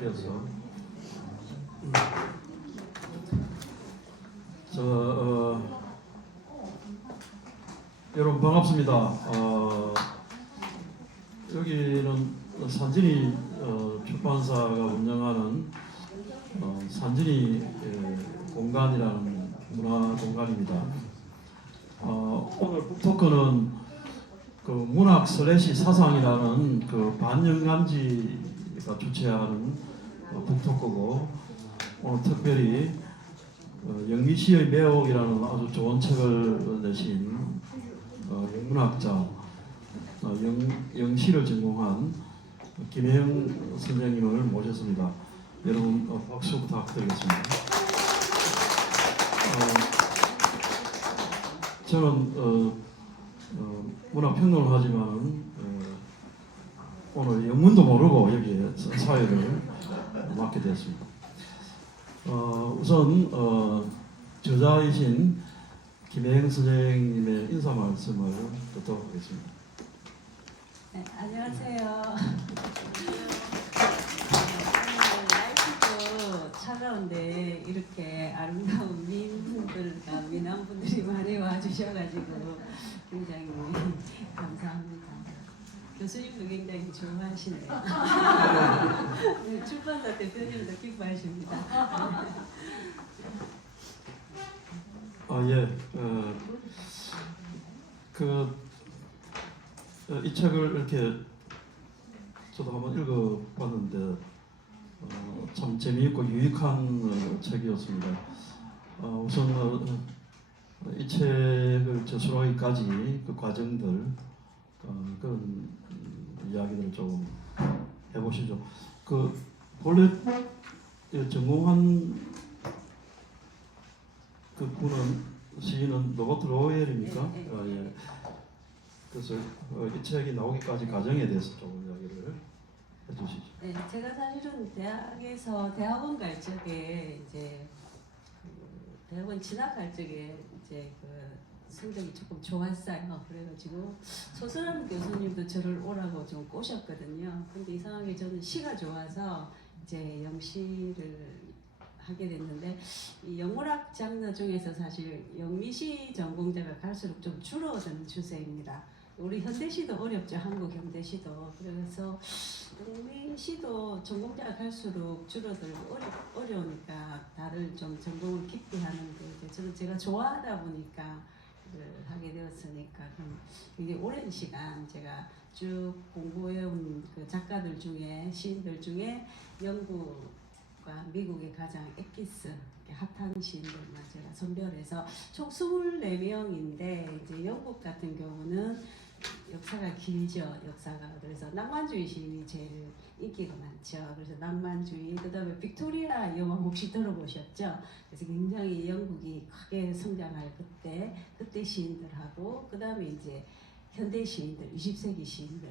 그래서 여러분 반갑습니다. 여기는 산진이 출판사가 운영하는 산진이 공간이라는 문화 공간입니다. 오늘 북토크는 그 문학 슬래시 사상이라는 그 반영감지가 주최하는 북토크고, 오늘 특별히 영미시의 매혹이라는 아주 좋은 책을 내신 영문학자 영시를 전공한 김혜영 선생님을 모셨습니다. 여러분 박수 부탁드리겠습니다. 저는 문학 평론을 하지만 오늘 영문도 모르고 여기에 사회를 맡게 되었습니다. 우선 저자이신 김혜영 선생님의 인사 말씀을 듣도록 하겠습니다. 네, 안녕하세요. 날씨도 차가운데 이렇게 아름다운 미인분들과 미남분들이 많이 와주셔가지고 굉장히 감사합니다. 교수님도 굉장히 좋아하시네요. 네, 출판사 대표님도 기뻐하십니다. 이 책을 이렇게 저도 한번 읽어봤는데 참 재미있고 유익한 책이었습니다. 우선 이 책을 저술하기까지 그 과정들 그런 이야기들을 좀 해보시죠. 그 본래 전공한 그 분은 시인은 로버트 로웰입니까? 네. 예. 그래서 이 책이 나오기까지 과정에 대해서 조금 이야기를 해주시죠. 네, 제가 사실은 대학에서 대학원 갈 적에 이제 대학원 진학할 적에 이제 그 성적이 조금 좋았어요. 그래가지고 소설하는 교수님도 저를 오라고 좀 꼬셨거든요. 근데 이상하게 저는 시가 좋아서 이제 영시를 하게 됐는데, 이 영문학 장르 중에서 사실 영미시 전공자가 갈수록 좀 줄어드는 추세입니다. 우리 현대시도 어렵죠. 한국 현대시도. 그래서 영미시도 전공자가 갈수록 줄어들고 어려우니까 다들 좀 전공을 깊이 하는데, 이제 저는 제가 좋아하다 보니까 하게 되었으니까 굉장히 오랜 시간 제가 쭉 공부해온 그 작가들 중에, 시인들 중에 영국과 미국의 가장 엑기스 핫한 시인들만 제가 선별해서 총 24명인데, 이제 영국 같은 경우는 역사가 길죠. 역사가. 그래서 낭만주의 시인이 제일 인기가 많죠. 그래서 낭만주의, 그 다음에 빅토리아 여왕 혹시 들어보셨죠? 그래서 굉장히 영국이 크게 성장할 그때 시인들하고, 그 다음에 이제 현대 시인들, 20세기 시인들,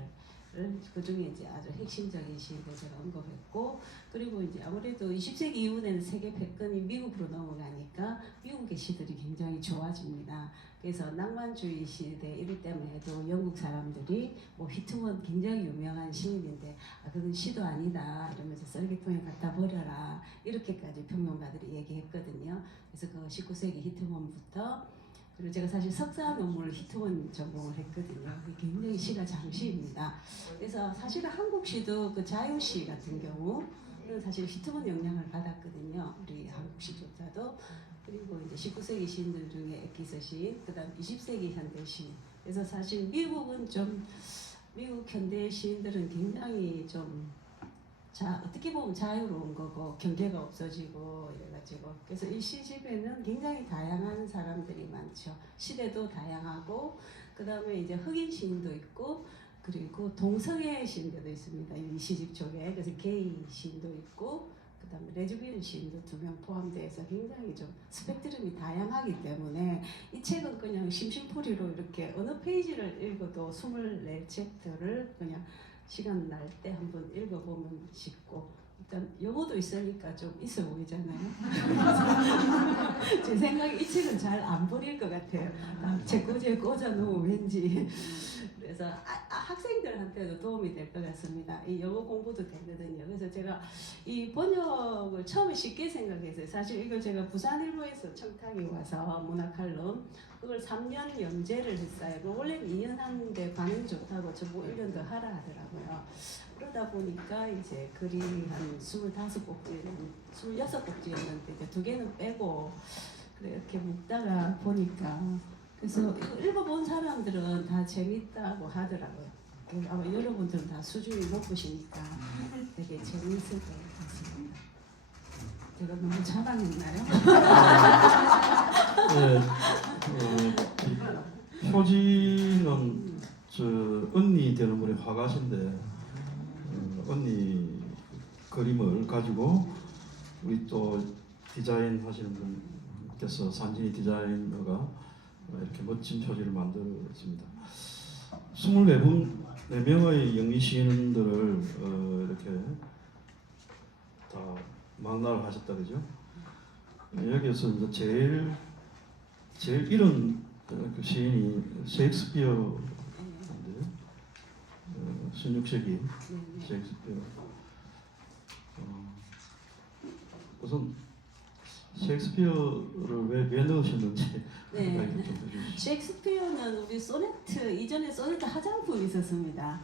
그 중에 이제 아주 핵심적인 시인들 제가 언급했고, 그리고 이제 아무래도 20세기 이후에는 세계 패권이 미국으로 넘어가니까 미국의 시들이 굉장히 좋아집니다. 그래서 낭만주의 시대 이럴 때만 해도 영국 사람들이 뭐 휘트먼 굉장히 유명한 시인인데, 그건 시도 아니다 이러면서 쓰레기통에 갖다 버려라 이렇게까지 평론가들이 얘기했거든요. 그래서 그 19세기 히트먼부터, 그리고 제가 사실 석사 논문을 히트먼 전공을 했거든요. 굉장히 시가 장시입니다. 그래서 사실은 한국 시도 그 자유시 같은 경우 사실 히트먼 영향을 받았거든요. 우리 한국 시조차도. 그리고 이제 19세기 시인들 중에 엑기스 시인, 그다음 20세기 현대 시인. 그래서 사실 미국 현대 시인들은 굉장히 좀 어떻게 보면 자유로운 거고 경계가 없어지고 이래가지고, 그래서 이 시집에는 굉장히 다양한 사람들이 많죠. 시대도 다양하고, 그 다음에 이제 흑인 시인도 있고, 그리고 동성애 시인들도 있습니다. 이 시집 쪽에. 그래서 게이 시인도 있고, 그 다음에 레즈비언 시인도 2명 포함돼서 굉장히 좀 스펙트럼이 다양하기 때문에 이 책은 그냥 심심풀이로 이렇게 어느 페이지를 읽어도 24챕터를 그냥 시간 날 때 한번 읽어보면 싶고, 일단 영어도 있으니까 좀 있어 보이잖아요. 제 생각에 이 책은 잘 안 버릴 것 같아요. 책꽂이에 꽂아놓으면 왠지. 그래서 그래서 학생들한테도 도움이 될 것 같습니다. 이 영어 공부도 되거든요. 그래서 제가 이 번역을 처음에 쉽게 생각했어요. 사실 이걸 제가 부산일보에서 청탁이 와서 문화칼럼 그걸 3년 연재를 했어요. 원래 2년 하는데 반응 좋다고 저보고 1년 더 하라 하더라고요. 그러다 보니까 이제 글이 한 25꼭지는 26꼭지였는데 이제 2개는 빼고 그래 이렇게 묶다가 보니까 그래서 이거 읽어본 사람들은 다 재밌다고 하더라고요. 아마 여러분들은 다 수준이 높으시니까 되게 재밌을 것 같습니다. 제가 너무 자랑했나요? 네, 표지는 저 언니 되는 분이 화가신데 언니 그림을 가지고 우리 또 디자인 하시는 분께서 산진이 디자이너가 이렇게 멋진 표지를 만들었습니다. 24명의 영리 시인들을 이렇게 다 망라를 하셨다 그죠? 여기에서 이제 제일 이른 그 시인이 셰익스피어인데 16세기 셰익스피어. 우선 셰익스피어를 왜 넣으셨는지 네. 이야기 좀 해주시죠. 셰익스피어는 우리 소네트 이전에 소네트 화장품이 있었습니다.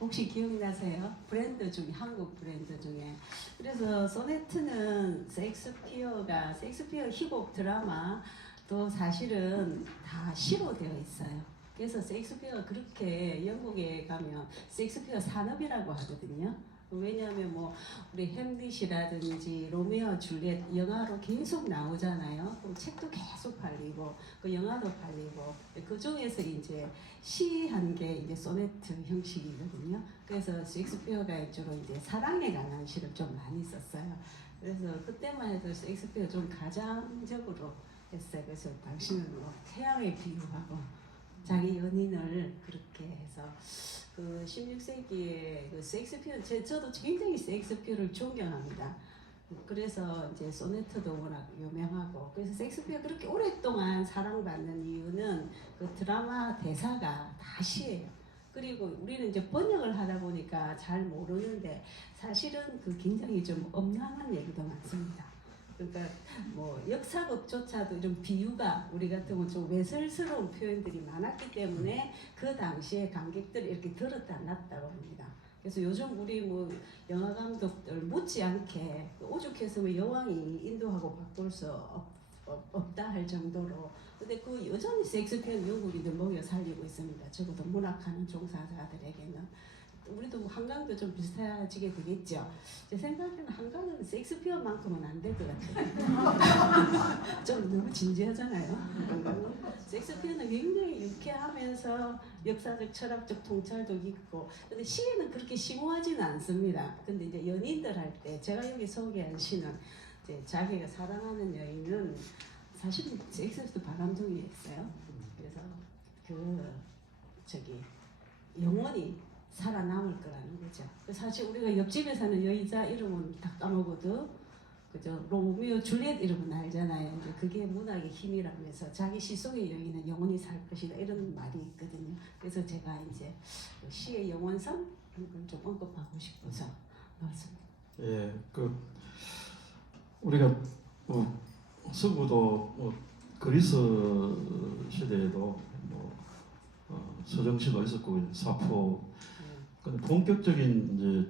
혹시 기억나세요? 브랜드 중에 한국 브랜드 중에 그래서 소네트는 셰익스피어 희곡 드라마도 사실은 다 시로 되어 있어요. 그래서 셰익스피어가 그렇게 영국에 가면 셰익스피어 산업이라고 하거든요. 왜냐하면 뭐 우리 햄릿이라든지 로미오 줄리엣 영화로 계속 나오잖아요. 그럼 책도 계속 팔리고 그 영화도 팔리고 그 중에서 이제 시한 게 이제 소네트 형식이거든요. 그래서 셰익스피어가 주로 이제 사랑에 관한 시를 좀 많이 썼어요. 그래서 그때만 해도 셰익스피어 좀 가장적으로 했어요. 그래서 당신은 뭐 태양에 비유하고 자기 연인을 그렇게 해서 그 16세기에 그 셰익스피어 저도 굉장히 셰익스피어를 존경합니다. 그래서 이제 소네트도 워낙 유명하고 그래서 셰익스피어 그렇게 오랫동안 사랑받는 이유는 그 드라마 대사가 다 시예요. 그리고 우리는 이제 번역을 하다 보니까 잘 모르는데 사실은 그 굉장히 좀 엄랑한 얘기도 많습니다. 그러니까 뭐 역사극조차도 이런 비유가 우리 같은 건 좀 외설스러운 표현들이 많았기 때문에 그 당시에 관객들이 이렇게 들었다 놨다고 합니다. 그래서 요즘 우리 뭐 영화 감독들 못지않게 오죽했으면 여왕이 인도하고 바꿀 수 없다 할 정도로 근데 그 여전히 셰익스피어는 영국인들 먹여 살리고 있습니다. 적어도 문학하는 종사자들에게는. 우리도 뭐 한강도 좀 비슷해지게 되겠죠. 제 생각에는 한강은 셰익스피어만큼은 안 될 것 같아요. 좀 너무 진지하잖아요. 한강은. 셰익스피어는 굉장히 유쾌하면서 역사적, 철학적 통찰도 있고, 근데 시에는 그렇게 심오하지는 않습니다. 근데 이제 연인들 할 때 제가 여기 소개한 시는 이제 자기가 사랑하는 여인은 사실은 셰익스피어도 바람둥이였어요. 그래서 영원히 살아남을 거라는 거죠. 사실 우리가 옆집에 사는 여자 이름은 다 까먹어도 그죠? 로미오 줄리엣 이름은 알잖아요. 이제 그게 문학의 힘이라면서 자기 시 속의 여인은 영원히 살 것이다 이런 말이 있거든요. 그래서 제가 이제 시의 영원성 이걸 좀 언급하고 싶어서 넣었습니다. 예, 우리가 서구도 그리스 시대에도 서정시도 있었고 사포. 근데 본격적인 이제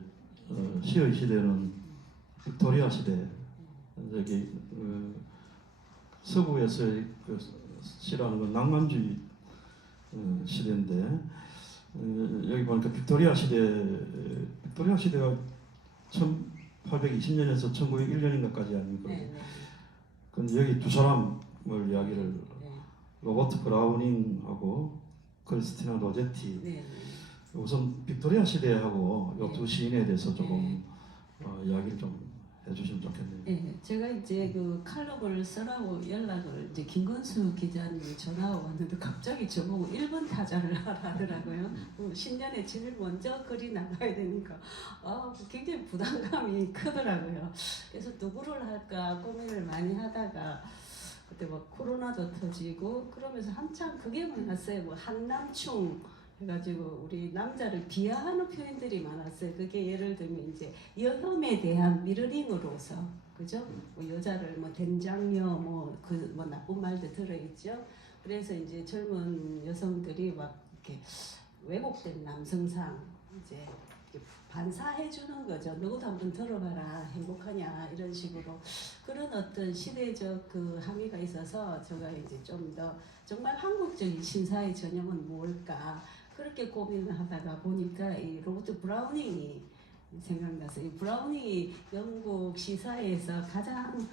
시의 시대는 빅토리아 시대. 여기 서구에서의 그 시라는 건 낭만주의 시대인데 여기 보니까 빅토리아 시대가 1820년에서 1901년인가까지 아닙니까? 근데 여기 두 사람을 이야기를 로버트 브라우닝하고 크리스티나 로제티. 우선 빅토리아 시대하고 이 두 시인에 대해서 조금 이야기를 좀 해주시면 좋겠네요. 네, 제가 이제 그 칼럼을 쓰라고 연락을 이제 김건수 기자님이 전화가 왔는데 갑자기 저보고 1번 타자를 하더라고요. 신년에 제일 먼저 글이 나가야 되니까 굉장히 부담감이 크더라고요. 그래서 누구를 할까 고민을 많이 하다가 그때 뭐 코로나도 터지고 그러면서 한참 그게 많았어요. 뭐 한남충 그래가지고 우리 남자를 비하하는 표현들이 많았어요. 그게 예를 들면 이제 여혐에 대한 미러링으로서, 그죠? 뭐 여자를 뭐 된장녀 뭐 나쁜 말도 들어있죠. 그래서 이제 젊은 여성들이 막 이렇게 왜곡된 남성상 이제 반사해 주는 거죠. 너도 한번 들어봐라, 행복하냐, 이런 식으로. 그런 어떤 시대적 그 함의가 있어서 제가 이제 좀 더 정말 한국적인 신사의 전형은 뭘까 그렇게 고민을 하다가 보니까 이 로버트 브라우닝이 생각나서, 이 브라우닝이 영국 시사에서 가장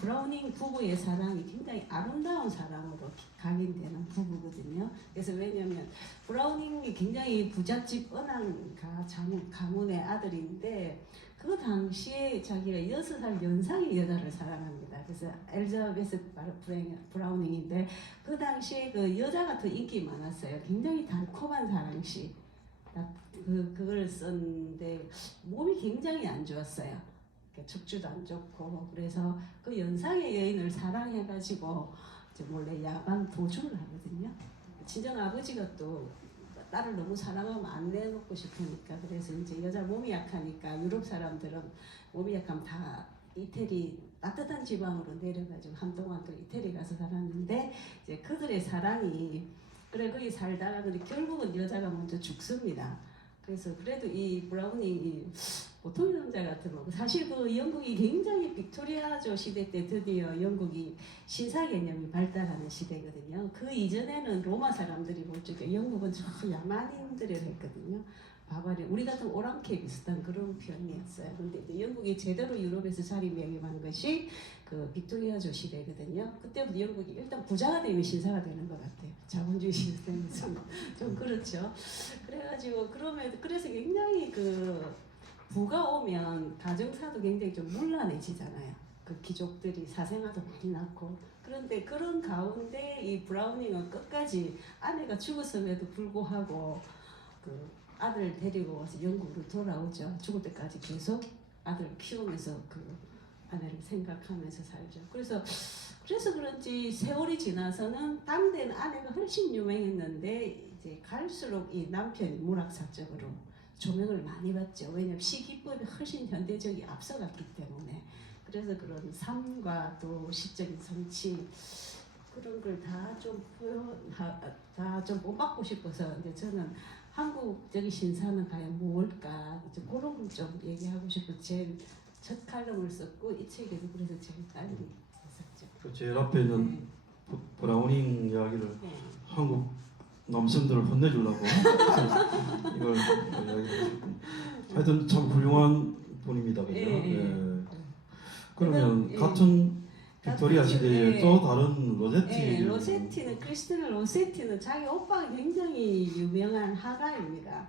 브라우닝 부부의 사랑이 굉장히 아름다운 사랑으로 각인되는 부부거든요. 그래서 왜냐하면 브라우닝이 굉장히 부잣집 은행가 가문의 아들인데 그 당시에 자기가 6살 연상의 여자를 사랑합니다. 그래서 엘자베스 브라우닝인데 그 당시에 그 여자가 더 인기 많았어요. 굉장히 달콤한 사랑시. 그걸 썼는데 몸이 굉장히 안 좋았어요. 척추도 안 좋고. 그래서 그 연상의 여인을 사랑해가지고 몰래 야간 도주를 하거든요. 친정 아버지가 또 딸을 너무 사랑하면 안 내놓고 싶으니까, 그래서 이제 여자 몸이 약하니까 유럽 사람들은 몸이 약하면 다 이태리 따뜻한 지방으로 내려가지고 한동안 또 이태리 가서 살았는데, 이제 그들의 사랑이 그래 거기 살다가 근데 결국은 여자가 먼저 죽습니다. 그래서 그래도 이 브라우닝이 보통의 남자 같은 거, 사실 그 영국이 굉장히 빅토리아조 시대 때 드디어 영국이 신사 개념이 발달하는 시대거든요. 그 이전에는 로마 사람들이 볼 적에 영국은 저 야만인들을 했거든요. 바바리, 우리 같은 오랑캐 비슷한 그런 표현이었어요. 근데 이제 영국이 제대로 유럽에서 자리매김한 것이 그 빅토리아조 시대거든요. 그때부터 영국이 일단 부자가 되면 신사가 되는 것 같아요. 자본주의 시스템이 좀 그렇죠. 그래가지고 그래서 굉장히 그 부가 오면 가정사도 굉장히 좀 문란해지잖아요. 그 귀족들이 사생아도 많이 낳고. 그런데 그런 가운데 이 브라우닝은 끝까지 아내가 죽었음에도 불구하고 그 아들 데리고 와서 영국으로 돌아오죠. 죽을 때까지 계속 아들 키우면서 그 아내를 생각하면서 살죠. 그래서 그런지 세월이 지나서는 당대는 아내가 훨씬 유명했는데 이제 갈수록 이 남편이 문학사적으로 조명을 많이 받죠. 왜냐하면 시기법이 훨씬 현대적이 앞서갔기 때문에. 그래서 그런 삶과 또 시적인 성취 그런 걸 다 좀 본받고 싶어서 이제 저는 한국적인 신사는 과연 뭘까 이제 그런 걸 좀 얘기하고 싶어 제일 첫 칼럼을 썼고 이 책에도 그래서 제일 빨리 썼죠. 그 제일 앞에 있는 브라우닝 이야기를 네. 한국 남성들을 혼내주려고 이걸 이야기했고, 하여튼 참 훌륭한 분입니다, 그죠? 예. 그러면 같은 빅토리아 시대에 네. 또 다른 로세티. 네, 로세티는 크리스티나 로세티는 자기 오빠가 굉장히 유명한 화가입니다.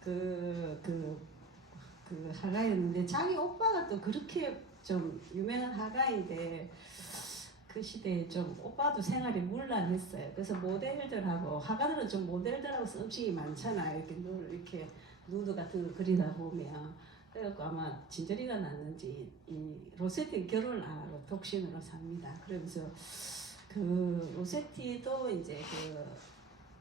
그 화가였는데 자기 오빠가 또 그렇게 좀 유명한 화가인데 그 시대에 좀 오빠도 생활이 문란했어요. 그래서 모델들하고 화가들은 좀 모델들하고 썸씽이 많잖아요. 이렇게 누드 같은 거 그리다 보면. 그래갖고 아마 진저리가 났는지 이 로세티는 결혼을 안 하고 독신으로 삽니다. 그러면서 그 로세티도 이제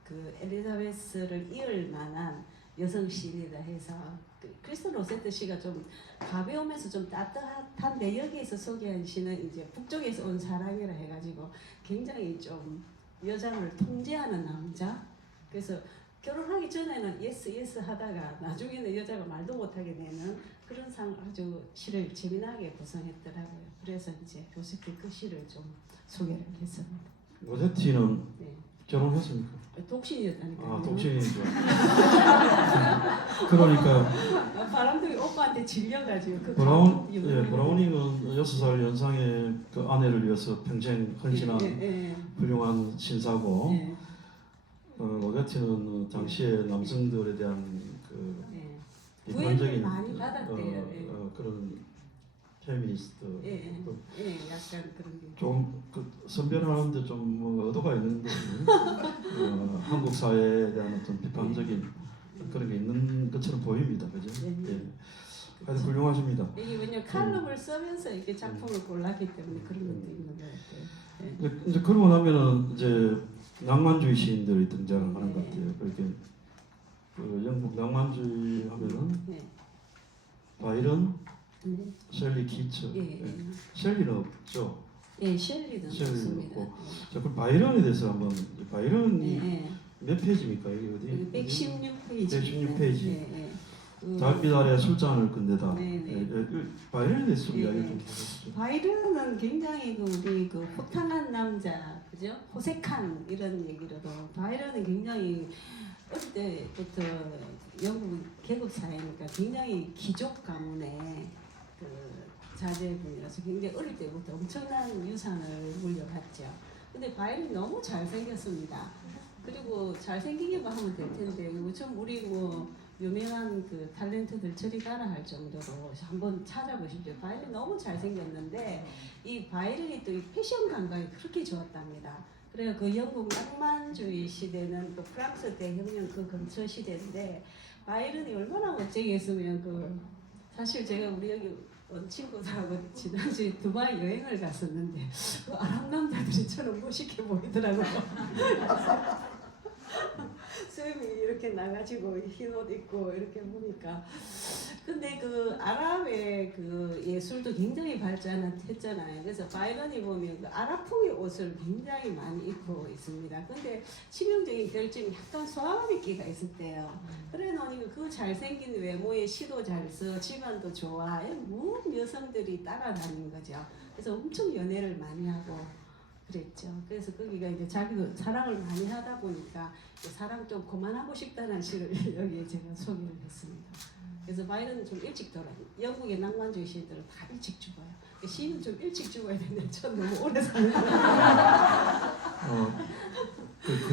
그 엘리자베스를 이을 만한 여성 시인이다 해서 그 크리스틴 로세트 씨가 좀 가벼우면서 좀 따뜻한데 여기에서 소개한 시는 이제 북쪽에서 온 사랑이라 해가지고 굉장히 좀 여장을 통제하는 남자. 그래서 결혼하기 전에는 예스 하다가 나중에는 여자가 말도 못하게 되는 그런 아주 시를 재미나게 구성했더라고요. 그래서 이제 로세티 그 시를 좀 소개를 했습니다. 로세티는 네. 결혼했습니까? 독신이었다니까요. 아, 독신이죠. 그러니까 바람둥이 오빠한테 질려가지고 그 브라우닝은 6살 연상의 그 아내를 위해서 평생 헌신한 훌륭한 신사고, 예. 로세티는 당시의 남성들에 대한 그 부해를 비판적인 많이 받았대요. 그런 페미니스트 약간 그런 게 좀그 선별하는데 좀 뭐 의도가 있는데 한국 사회에 대한 어떤 비판적인 그런 게 있는 것처럼 보입니다, 그죠? 예. 아주 훌륭하십니다. 이게 왜냐면 칼럼을 쓰면서 이렇게 작품을 골랐기 때문에 그런 것도 있는 것 같아요. 이제 그러고 나면은 이제 낭만주의 시인들이 등장을 하는 것 네. 같아요. 그렇게 그 영국 낭만주의 하면은 네. 바이런, 네. 셸리, 키츠. 예. 예. 셸리는 없죠. 예, 셸리는 셸리는 없습니다. 없고. 자, 그럼 바이런에 대해서 한번 바이런이 예, 예. 몇 페이지입니까? 이게 어디? 116페이지. 116페이지. 예, 예. 달빛 아래 술잔을 건네다. 네, 네. 바이런에 대해서 좀 예, 이야기 예. 좀 해주시죠. 바이런은 굉장히 그 우리 그 호탕한 남자, 그죠? 호색한 이런 얘기로도 바이런은 굉장히 어릴 때부터 영국 계급 사회니까 굉장히 귀족 가문의 그 자제분이라서 굉장히 어릴 때부터 엄청난 유산을 물려받죠. 근데 바이런이 너무 잘생겼습니다. 그리고 잘생기기만 하면 될 텐데 요즘 우리 뭐 유명한 그 탤런트들 저리 가라 할 정도로 한번 찾아보십시오. 바이런이 너무 잘생겼는데 이 바이런이 또 이 패션 감각이 그렇게 좋았답니다. 그래서 그 영국 낭만주의 시대는 또 프랑스 대혁명 그 근처 시대인데 바이런이 얼마나 멋지게 했으면 그 사실 제가 우리 여기 온 친구들하고 지난주에 두바이 여행을 갔었는데 그 아랍 남자들이 저는 멋있게 보이더라고요. 쌤이 이렇게 나가지고 흰 옷 입고 이렇게 보니까 근데 그 아랍의 그 예술도 굉장히 발전했잖아요. 그래서 바이런이 보면 그 아랍풍의 옷을 굉장히 많이 입고 있습니다. 근데 치명적인 결점이 약간 소아미끼가 있을 때요. 그래 놓으니 그 잘생긴 외모에 시도 잘 써, 집안도 좋아. 모든 여성들이 따라다닌 거죠. 그래서 엄청 연애를 많이 하고 그랬죠. 그래서 거기가 이제 자기도 사랑을 많이 하다 보니까 사랑 좀 그만하고 싶다는 시를 여기에 제가 소개를 했습니다. 그래서 바이런은 좀 일찍 돌아요. 영국의 낭만주의 시인들은 다 일찍 죽어요. 시인은 좀 일찍 죽어야 되는데 전 너무 오래 사는 그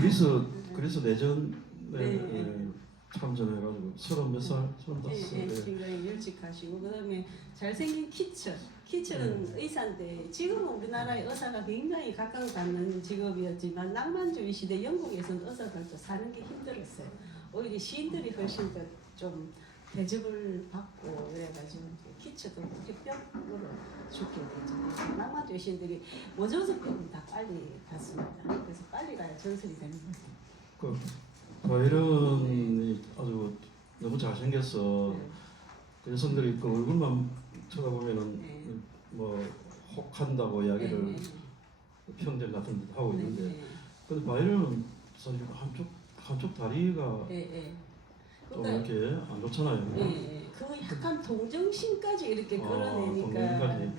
그리스 내전에 네. 참전해가지고 30몇 살, 35살. 예, 굉장히 일찍 하시고 그다음에 잘생긴 키처. 키처는 의사인데 지금은 우리나라의 의사가 굉장히 각광받는 직업이었지만 낭만주의 시대 영국에서는 의사들도 사는 게 힘들었어요. 오히려 시인들이 훨씬 더 좀 대접을 받고 그래가지고 키처도 폐병으로 죽게 되죠. 낭만주의 시인들이 모조수병은 다 빨리 갔습니다. 그래서 빨리 가야 전설이 되는 거예요. 그 바이런이 아주 너무 잘생겨서 그 여성들이 그 얼굴만 쳐다보면은 네. 뭐 혹한다고 이야기를 네, 평전 같은 데 하고 네, 있는데 네. 근데 바이런은 사실 한쪽 다리가 예. 좀 그러니까 이렇게 안 좋잖아요. 그 약간 동정심까지 이렇게 끌어내니까 동정심까지.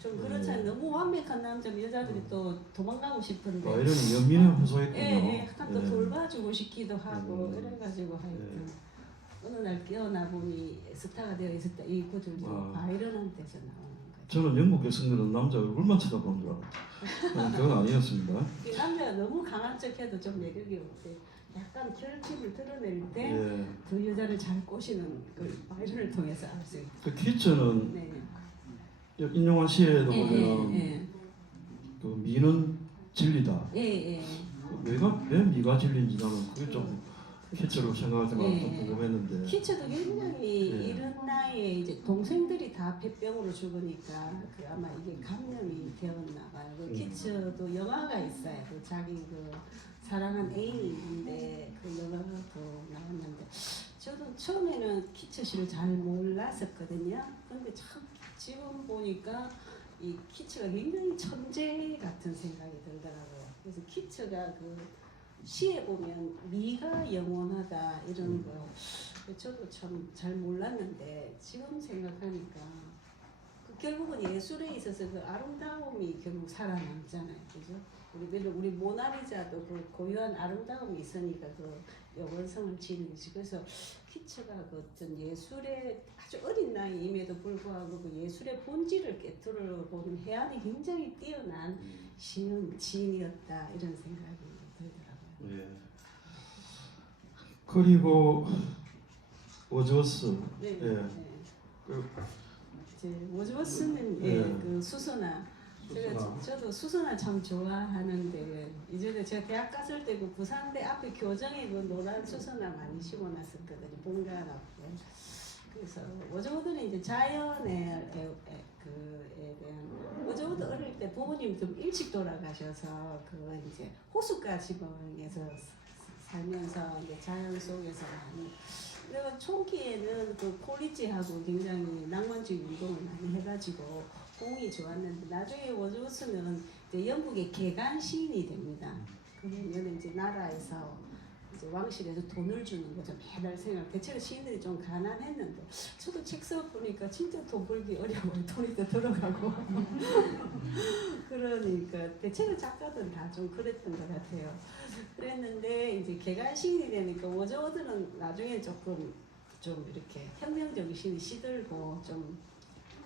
좀 그렇잖아요. 너무 완벽한 남자면 여자들이 또 도망가고 싶은데 바이런이 연민을 호소했군요. 약간 또 돌봐주고 싶기도 하고 이래가지고 하여튼 어느 날 깨어나 보니 스타가 되어 있었다. 이 구들도 바이런한테서 나오는 거죠. 저는 영국 여성들은 남자 얼굴만 쳐다보는 줄 알았죠. 그건 아니었습니다. 이 남자가 너무 강한 척해도 좀 매력이 없대. 약간 결핍을 드러낼 때 그 여자를 잘 꼬시는 그 바이런을 통해서 알 수 있다. 그 키처는 네. 인용한 시에도 보면 그 미는 진리다. 예. 왜 미가 진리인지 나는 그게 좀 키처로 생각할 때마다 좀 궁금했는데. 키처도 굉장히 이른 나이에 이제 동생들이 다 폐병으로 죽으니까 그 아마 이게 감염이 되었나 봐요. 그 키처도 영화가 있어요. 그 자기 그 사랑한 애인인데 그 영화도 나왔는데 저도 처음에는 키처 씨를 잘 몰랐었거든요. 근데 참 지금 보니까 이 키처가 굉장히 천재 같은 생각이 들더라고요. 그래서 키처가 그 시에 보면 미가 영원하다 이런 거 저도 참 잘 몰랐는데 지금 생각하니까 그 결국은 예술에 있어서 그 아름다움이 결국 살아남잖아요, 그죠? 우리 모나리자도 그 고유한 아름다움이 있으니까 그 영원성을 지는 거지. 그래서 키처가 그 어떤 예술의 아주 어린 나이임에도 불구하고 그 예술의 본질을 깨뜨려 보는 해안이 굉장히 뛰어난 지인이었다 이런 생각이 들더라고요. 예. 그리고 워즈워스. 이제 워즈워스는 그 수선화. 저도 수선화 참 좋아하는데 이전에 제가 대학 갔을 때 그 부산대 앞에 교정에 그 노란 수선화 많이 심어놨었거든요. 본관 앞에. 그래서 워즈워드는 이제 자연에 대한 워즈워드 어릴 어릴 때 부모님 좀 일찍 돌아가셔서 그 이제 호숫가 지방에서 살면서 이제 자연 속에서 많이 그리고 초기에는 그 콜리지하고 굉장히 낭만주의 운동을 많이 해가지고 공이 좋았는데 나중에 워즈워스는 이제 영국의 개간 시인이 됩니다. 그러면 이제 나라에서 이제 왕실에서 돈을 주는 거죠. 매달 생활. 대체로 시인들이 좀 가난했는데 저도 책 써보니까 진짜 돈 벌기 어려워요. 돈이 더 들어가고 그러니까 대체로 작가들은 다 좀 그랬던 것 같아요. 그랬는데 이제 개간 시인이 되니까 워즈워드는 나중에 조금 좀 이렇게 혁명적인 시들고 좀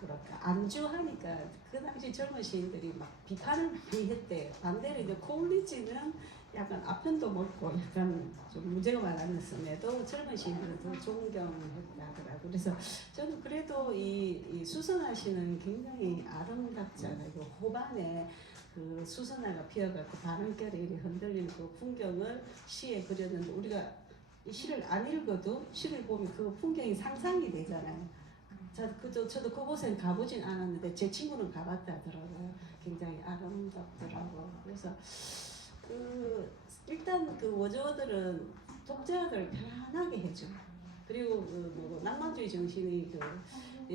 뭐랄까 안주하니까 그 당시 젊은 시인들이 막 비판을 많이 했대요. 반대로 이제 콜리지는 약간 아편도 먹고 약간 좀 문제가 많았음에도 젊은 시인들은 더 존경했다 하더라고요. 그래서 저는 그래도 이 수선화 씨는 굉장히 아름답잖아요. 그 호반에 그 수선화가 피어갖고 바람결에 이렇게 흔들리는 그 풍경을 시에 그렸는데 우리가 이 시를 안 읽어도 시를 보면 그 풍경이 상상이 되잖아요. 저도 그곳엔 가보진 않았는데 제 친구는 가봤다 하더라고요. 굉장히 아름답더라고. 그래서 일단 그 워즈워드는 독자들 편안하게 해줘. 그리고 뭐 낭만주의 정신이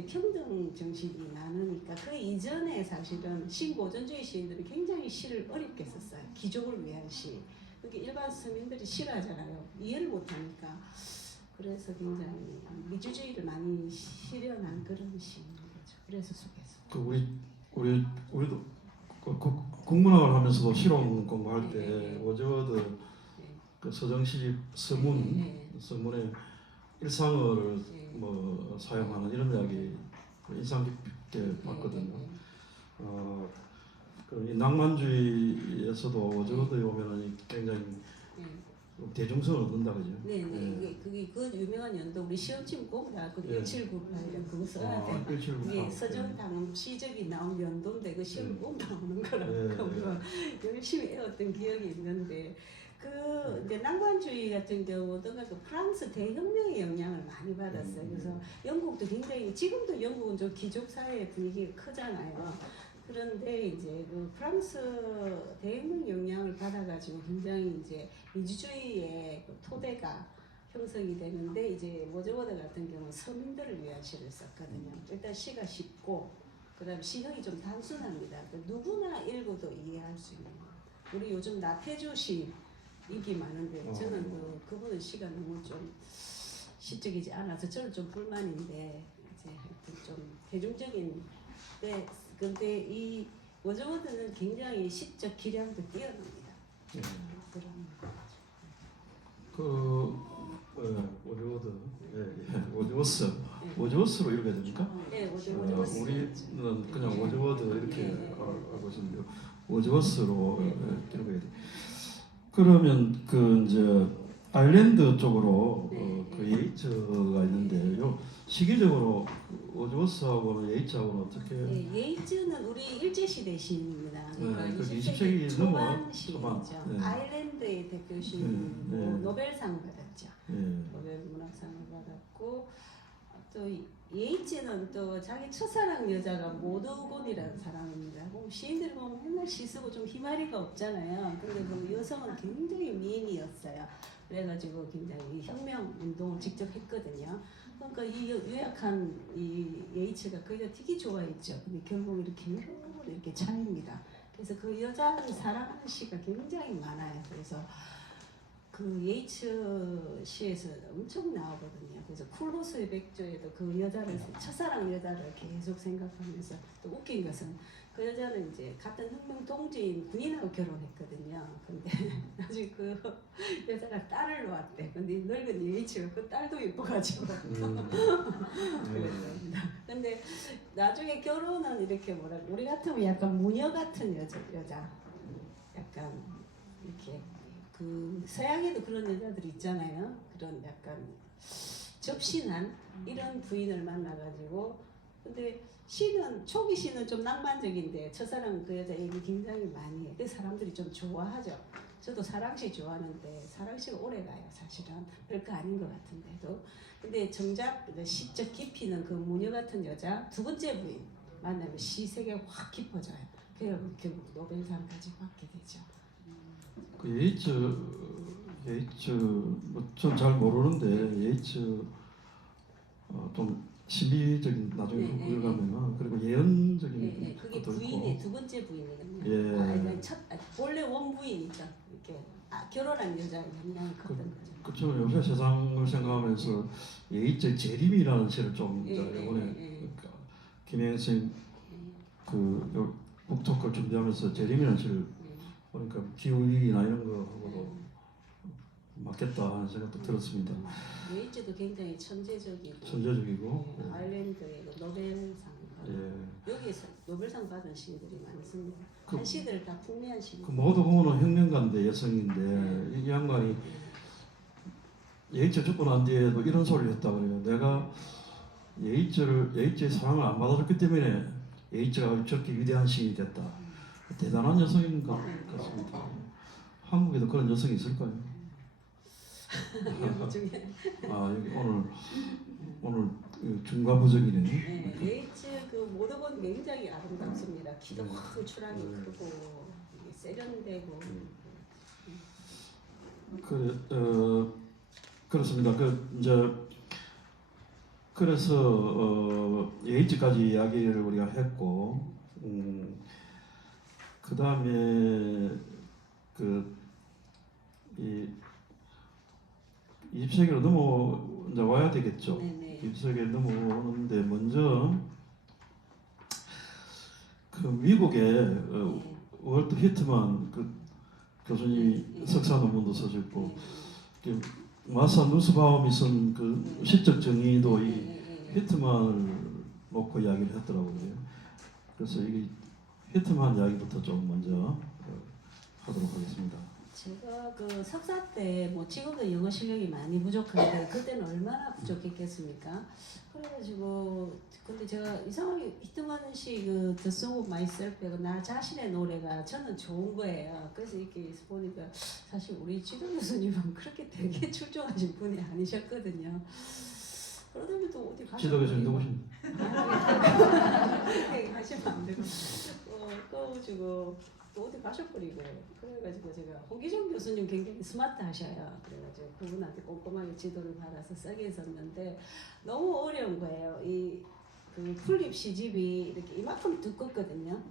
평등 정신이 많으니까 그 이전에 사실은 신고전주의 시인들이 굉장히 시를 어렵게 썼어요. 귀족을 위한 시. 그게 일반 서민들이 싫어하잖아요. 이해를 못하니까. 그래서 굉장히 미주주의를 많이 실현한 그런 시인 거죠. 그래서 속에서. 그 우리도 국문학을 하면서도 실험 공부할 때 워즈워드 그 서정시 서문의 일상어를 뭐 사용하는 이런 이야기 인상 깊게 봤거든요. 그 낭만주의에서도 워즈워드에 보면은 굉장히 대중성을 얻는다 그죠? 네네. 그게 그 유명한 연도 우리 시험침 꼭 나왔고 1798년 그거 써야 돼. 1798. 그게 서정당 시적이 나온 연도인데 그 시험 꼭 나오는 거라고 열심히 외웠던 기억이 있는데 그 이제 낭만주의 같은 경우도 그 프랑스 대혁명의 영향을 많이 받았어요. 그래서 영국도 굉장히 지금도 영국은 좀 귀족 사회의 분위기가 크잖아요. 그런데 이제 그 프랑스 대혁명 영향을 받아가지고 굉장히 이제 민주주의의 그 토대가 형성이 되는데 이제 워즈워드 같은 경우는 서민들을 위한 시를 썼거든요. 일단 시가 쉽고 그다음 시형이 좀 단순합니다. 누구나 읽어도 이해할 수 있는 거. 우리 요즘 나태주 시 인기 많은데 저는 그분의 시가 너무 좀 시적이지 않아서 저는 좀 불만인데 이제 하여튼 좀 대중적인 때 근데 이 워즈워드는 굉장히 시적 기량도 뛰어납니다. 그런 워즈워드, 워즈워스로 읽어야 됩니까? 네, 워즈워스. 우리는 그냥 워즈워드 이렇게 알고 있는데 워즈워스로 읽어야 돼. 그러면 그 이제 아일랜드 쪽으로 그 예이츠가 있는데요. 시기적으로 워즈워스하고는 예이츠하고는 어떻게? 예이츠는 우리 일제시대 시인입니다. 그러니까 20세기 초반 시인이죠. 네. 아일랜드의 대표 시인이고 노벨상 받았죠. 노벨 문학상을 받았고 또 예이츠는 또 자기 첫사랑 여자가 모두곤이라는 사람입니다. 시인들이 보면 맨날 시 쓰고 좀 희마리가 없잖아요. 근데 그 여성은 굉장히 미인이었어요. 그래가지고 굉장히 혁명 운동을 직접 했거든요. 그러니까 이 유약한 이 예이츠가 그 여자 되게 좋아했죠. 근데 결국 이렇게 차입니다. 그래서 그 여자를 사랑하는 시가 굉장히 많아요. 그래서 그 예이츠 시에서 엄청 나오거든요. 그래서 쿨로스의 백조에도 그 여자를 첫사랑 여자를 계속 생각하면서 또 웃긴 것은 그 여자는 이제 같은 혁명 동지인 군인하고 결혼했거든요. 근데 나중에 그 여자가 딸을 놓았대. 근데 늙은 예이츠가 그 딸도 예뻐가지고 그랬습니다. 근데 나중에 결혼은 이렇게 우리 같으면 약간 무녀 같은 여자 약간 이렇게 그 서양에도 그런 여자들이 있잖아요. 그런 약간 접신한 이런 부인을 만나가지고 근데 시는 초기 시는 좀 낭만적인데 첫사랑 그 여자 얘기 굉장히 많이 해. 근데 사람들이 좀 좋아하죠. 저도 사랑시 좋아하는데 사랑시가 오래가요. 사실은 별거 아닌 것 같은데도. 근데 정작 시적 깊이는 그 무녀 같은 여자 두 번째 부인 만나면 시 세계가 확 깊어져요. 그래서 결국 노벨상까지 받게 되죠. 그 예이츠 뭐좀 잘 모르는데 예이츠 좀 신비적인 나중에 네, 그걸 네, 가면은 그리고 예언적인 예, 그게 것도 부인의 있고 두 번째 부인이거든요. 예. 아니, 본래 원부인이죠. 이렇게 결혼한 여자의 영향이 컸던 거죠. 그렇죠. 요새 세상을 생각하면서 예이츠 재림이라는 시를 좀 예, 이번에 예. 김혜영 선생 그 북토크를 준비하면서 재림이라는 시를 보니까 기후위기나 이런 거하고도 맞겠다 하는 생각도 들었습니다. 예이츠도 굉장히 천재적이고 천재적이고 예, 아일랜드의 그 노벨상 예. 여기에서 노벨상 받은 시인들이 많습니다. 그- 한 시들 다 풍미한 시. 그 모두 보면 혁명가인데 여성인데 이 양반이 예이츠 죽고 난 뒤에도 이런 소리를 했다 그래요. 내가 예이츠의 사랑을 안 받아줬기 때문에 예이츠가 저렇게 위대한 시인이 됐다. 대단한 여성인 것 같습니다. 한국에도 그런 여성이 있을까요? 여기 중에 여기 오늘 중과 부적이네. 네, 예이츠 그 모드본 굉장히 아름답습니다. 키도 큰 추랑이 크고 이게 세련되고 그렇습니다. 그래서 예이츠까지 이야기를 우리가 했고, 그 다음에 이 20세기로 이제 와야 되겠죠. 네네. 20세기에 넘어오는데 먼저 그 미국의 월트 히트만 그 교수님이 석사 논문도 써줬고 마사 누스바움이 쓴 그 시적 정의도 이 히트만을 놓고 이야기를 했더라고요. 그래서 이 히트만 이야기부터 좀 먼저 하도록 하겠습니다. 제가 그 석사 때 뭐 지금도 영어 실력이 많이 부족한데 그때는 얼마나 부족했겠습니까? 그래가지고 근데 제가 이상하게 히트만 씨그 The Song of Myself 나 자신의 노래가 저는 좋은 거예요. 그래서 이렇게 보니까 사실 우리 지도 교수님은 그렇게 되게 출중하신 분이 아니셨거든요. 그러더라도 어디 가서 지도 교수님 누구신? 그렇게 하시면 안 되고 그래가지고 또 어디 가셔버리고 그래가지고 제가 홍기정 교수님 굉장히 스마트하셔요. 그래가지고 그분한테 꼼꼼하게 지도를 받아서 쓰게 했었는데 너무 어려운 거예요. 그 풀립 시집이 이렇게 이만큼 두껍거든요.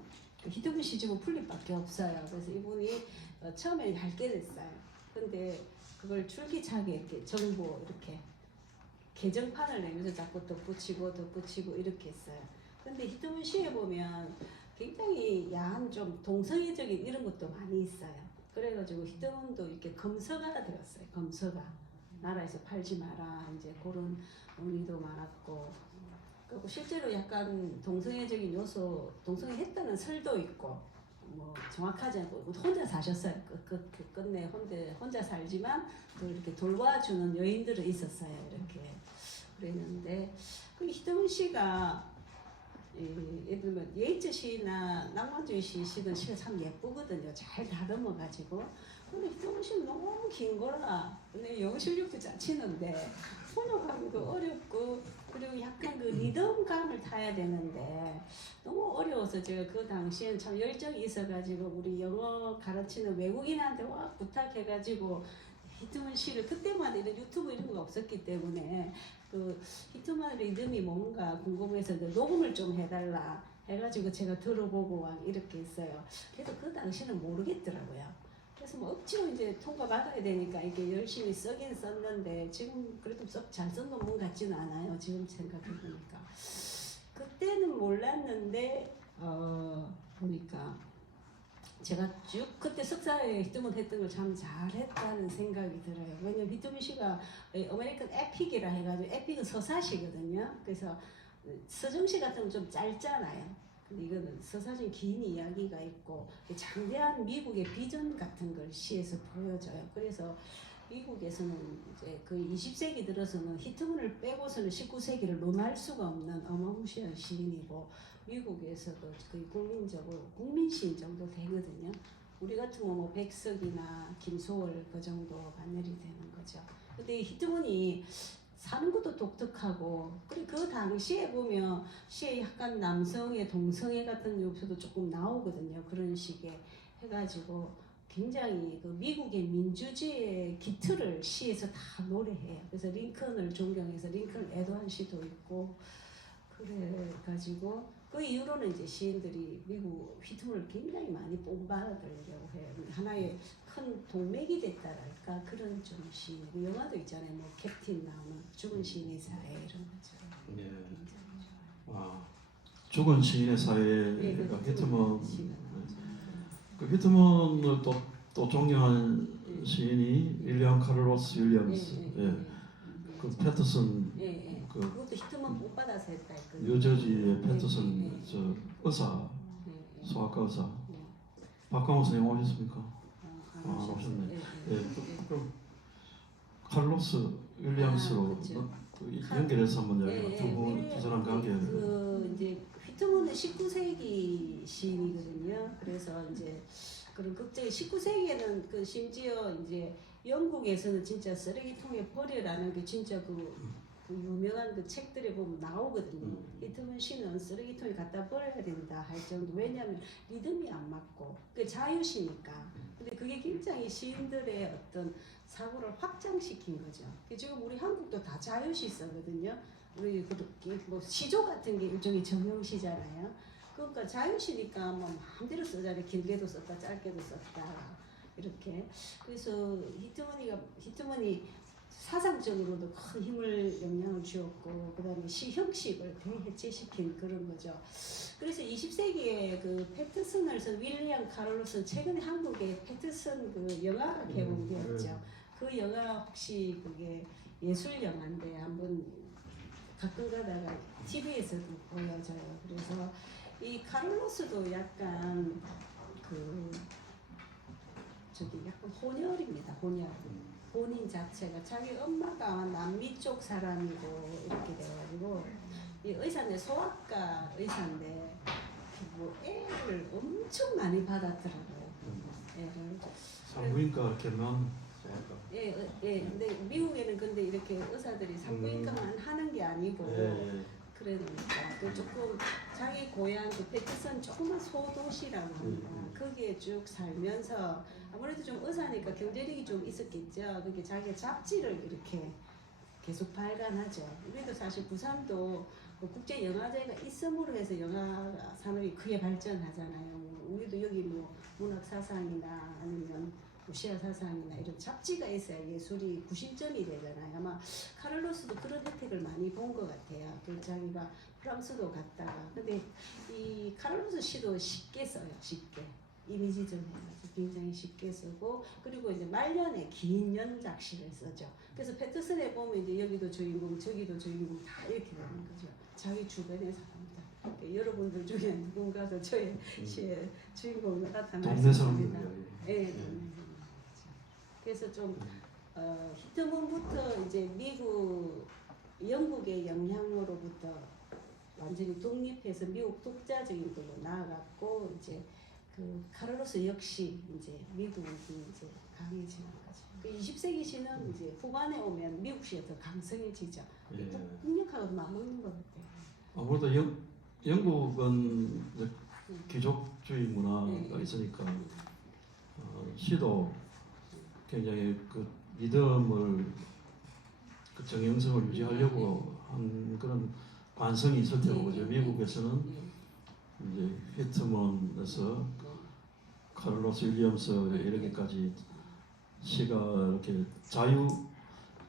히트분 시집은 풀립밖에 없어요. 그래서 이분이 처음에 얇게 냈어요. 근데 그걸 줄기차게 이렇게 정보 이렇게 개정판을 내면서 자꾸 덧붙이고 이렇게 했어요. 근데 히트분 시에 보면 굉장히 야한 좀 동성애적인 이런 것도 많이 있어요. 그래가지고 히트문도 이렇게 검서가가 되었어요. 검서가 나라에서 팔지 마라 이제 그런 논의도 많았고 그리고 실제로 약간 동성애적인 요소 동성애했다는 설도 있고 뭐 정확하지 않고 혼자 사셨어요. 끝내 혼자 살지만 또 이렇게 돌봐주는 여인들은 있었어요. 이렇게 그랬는데 그 히트문 씨가 예를 들면 예이츠 시나 낭만주의 시는 시가 참 예쁘거든요. 잘 다듬어가지고. 근데 히트문 씨는 너무 긴 거라. 근데 영어 실력도 잘 치는데 번역하기도 어렵고 그리고 약간 그 리듬감을 타야 되는데 너무 어려워서 제가 그 당시엔 참 열정이 있어가지고 우리 영어 가르치는 외국인한테 와 부탁해가지고 히트문 시를 그때만 이런 유튜브 이런 거 없었기 때문에 그 히트만 리듬이 뭔가 궁금해서 녹음을 좀 해달라 해가지고 제가 들어보고 막 이렇게 했어요. 그래도 그 당시는 모르겠더라고요. 그래서 뭐 억지로 이제 통과받아야 되니까 이게 열심히 쓰긴 썼는데 지금 그래도 잘 쓴 논문 같지는 않아요. 지금 생각해보니까. 그때는 몰랐는데 보니까 제가 쭉 그때 석사에 히트문 했던 걸 참 잘했다는 생각이 들어요. 왜냐면 히트문 씨가 아메리칸 에픽이라 해가지고 에픽은 서사시거든요. 그래서 서정시 같은 건 좀 짧잖아요. 근데 이거는 서사진 긴 이야기가 있고 장대한 미국의 비전 같은 걸 시에서 보여줘요. 그래서 미국에서는 이제 거의 20세기 들어서는 히트문을 빼고서는 19세기를 논할 수가 없는 어마무시한 시인이고 미국에서도 거의 국민적으로 국민시인 정도 되거든요. 우리 같으면 뭐 백석이나 김소월 그 정도 반열이 되는 거죠. 근데 히트문이 사는 것도 독특하고 그리고 그 당시에 보면 시에 약간 남성의 동성애 같은 요소도 조금 나오거든요. 그런 식의 해가지고 굉장히 그 미국의 민주주의의 기틀을 시에서 다 노래해요. 그래서 링컨을 존경해서 링컨을 애도한 시도 있고 그래가지고 그 이후로는 이제 시인들이 미국 휘트문을 굉장히 많이 본받으려고 해요. 하나의 큰 동맥이 됐다랄까 그런 좀 시인. 영화도 있잖아요. 뭐 캡틴 나오는 죽은 시인의 사회 이런 것처럼 예. 굉장히 좋아요. 아, 죽은 시인의 네, 사회가 그 히트먼. 시가 그 히트먼을 또 존경한 네. 시인이 윌리엄 카를로스 윌리엄스. 예. 그 패터슨 예. 그 그것도 히트먼 못 받아서 했다 했거든요. 뉴저지의 패터슨 예. 저 의사 예. 소아과 의사. 예. 박강호 선생님 오셨습니까? 안 오셨어요. 오셨네. 예. 예. 그럼 카를로스 윌리엄스로 그렇죠. 그 연결해서 한번 예, 두 사람 관계를. 그 이제 휘트문은 19세기 시인이거든요. 그래서 이제 그런 극적인 19세기에는 그 심지어 이제 영국에서는 진짜 쓰레기통에 버려라는 게 진짜 그 유명한 그 책들에 보면 나오거든요. 히트문 시는 쓰레기통에 갖다 버려야 된다 할 정도. 왜냐하면 리듬이 안 맞고 그 자유시니까. 근데 그게 굉장히 시인들의 어떤 사고를 확장시킨 거죠. 지금 우리 한국도 다 자유시 쓰거든요. 우리 뭐 시조 같은 게 일종의 정형시잖아요. 그러니까 자유시니까 뭐 마음대로 쓰잖아요. 길게도 썼다, 짧게도 썼다 이렇게. 그래서 히트먼이 사상적으로도 큰 힘을 영향을 주었고, 그다음에 시 형식을 대해체시킨 그런 거죠. 그래서 20세기에 그 패터슨을 쓴 윌리엄 카를로스는 최근에 한국에 패터슨 그 영화가 개봉되었죠. 그 영화 혹시 그게 예술 영화인데 한번 가끔 가다가 TV에서도 보여져요. 그래서 이 카를로스도 약간 그 저기 약간 혼혈입니다. 혼혈. 본인 자체가 자기 엄마가 남미 쪽 사람이고 이렇게 돼가지고 이 의사인데 소아과 의사인데 뭐 애를 엄청 많이 받았더라고요. 애를. 산부인과 이렇게만. 예. 근데 미국에는 근데 이렇게 의사들이 산부인과만 하는 게 아니고 그러니까 그 조금 자기 고향 그 패터슨 조그만 소도시라고 합니다. 거기에 쭉 살면서 아무래도 좀 의사니까 경제력이 좀 있었겠죠. 그게 자기 잡지를 이렇게 계속 발간하죠. 우리도 사실 부산도 그 국제 영화제가 있음으로 해서 영화 산업이 크게 발전하잖아요. 우리도 여기 뭐 문학 사상이나 아니면 러시아 사상이나 이런 잡지가 있어야 예술이 구심점이 되잖아요. 아마 카를로스도 그런 혜택을 많이 본 것 같아요. 그 자기가 프랑스도 갔다가 근데 이 카를로스 시도 쉽게 써요. 쉽게 이미지전 해가지고 굉장히 쉽게 쓰고 그리고 이제 말년에 긴 연작시를 쓰죠. 그래서 패터슨에 보면 이제 여기도 주인공 저기도 주인공 다 이렇게 되는 거죠. 자기 주변의 사람들. 여러분들 중에 누군가도 저의 시의 주인공으로 나타날 수 있습니다. 예. 그래서 좀 히트문부터 이제 영국의 영향으로부터 완전히 독립해서 미국 독자적인 걸로 나아갔고 이제 그 카를로스 역시 이제 미국이 이제 강해지는 거죠. 그 20세기 시는 이제 후반에 오면 미국 시가 더 강성해지죠. 국력하고 맞먹는 것 같아요. 아무래도 영국은 이제 귀족주의 문화가 있으니까 시도 굉장히 그 리듬을 그 정형성을 유지하려고 한 그런 관성이 있을 테고 그죠. 미국에서는 이제 히트먼에서 카를로스 윌리엄스 이렇게까지 시가 이렇게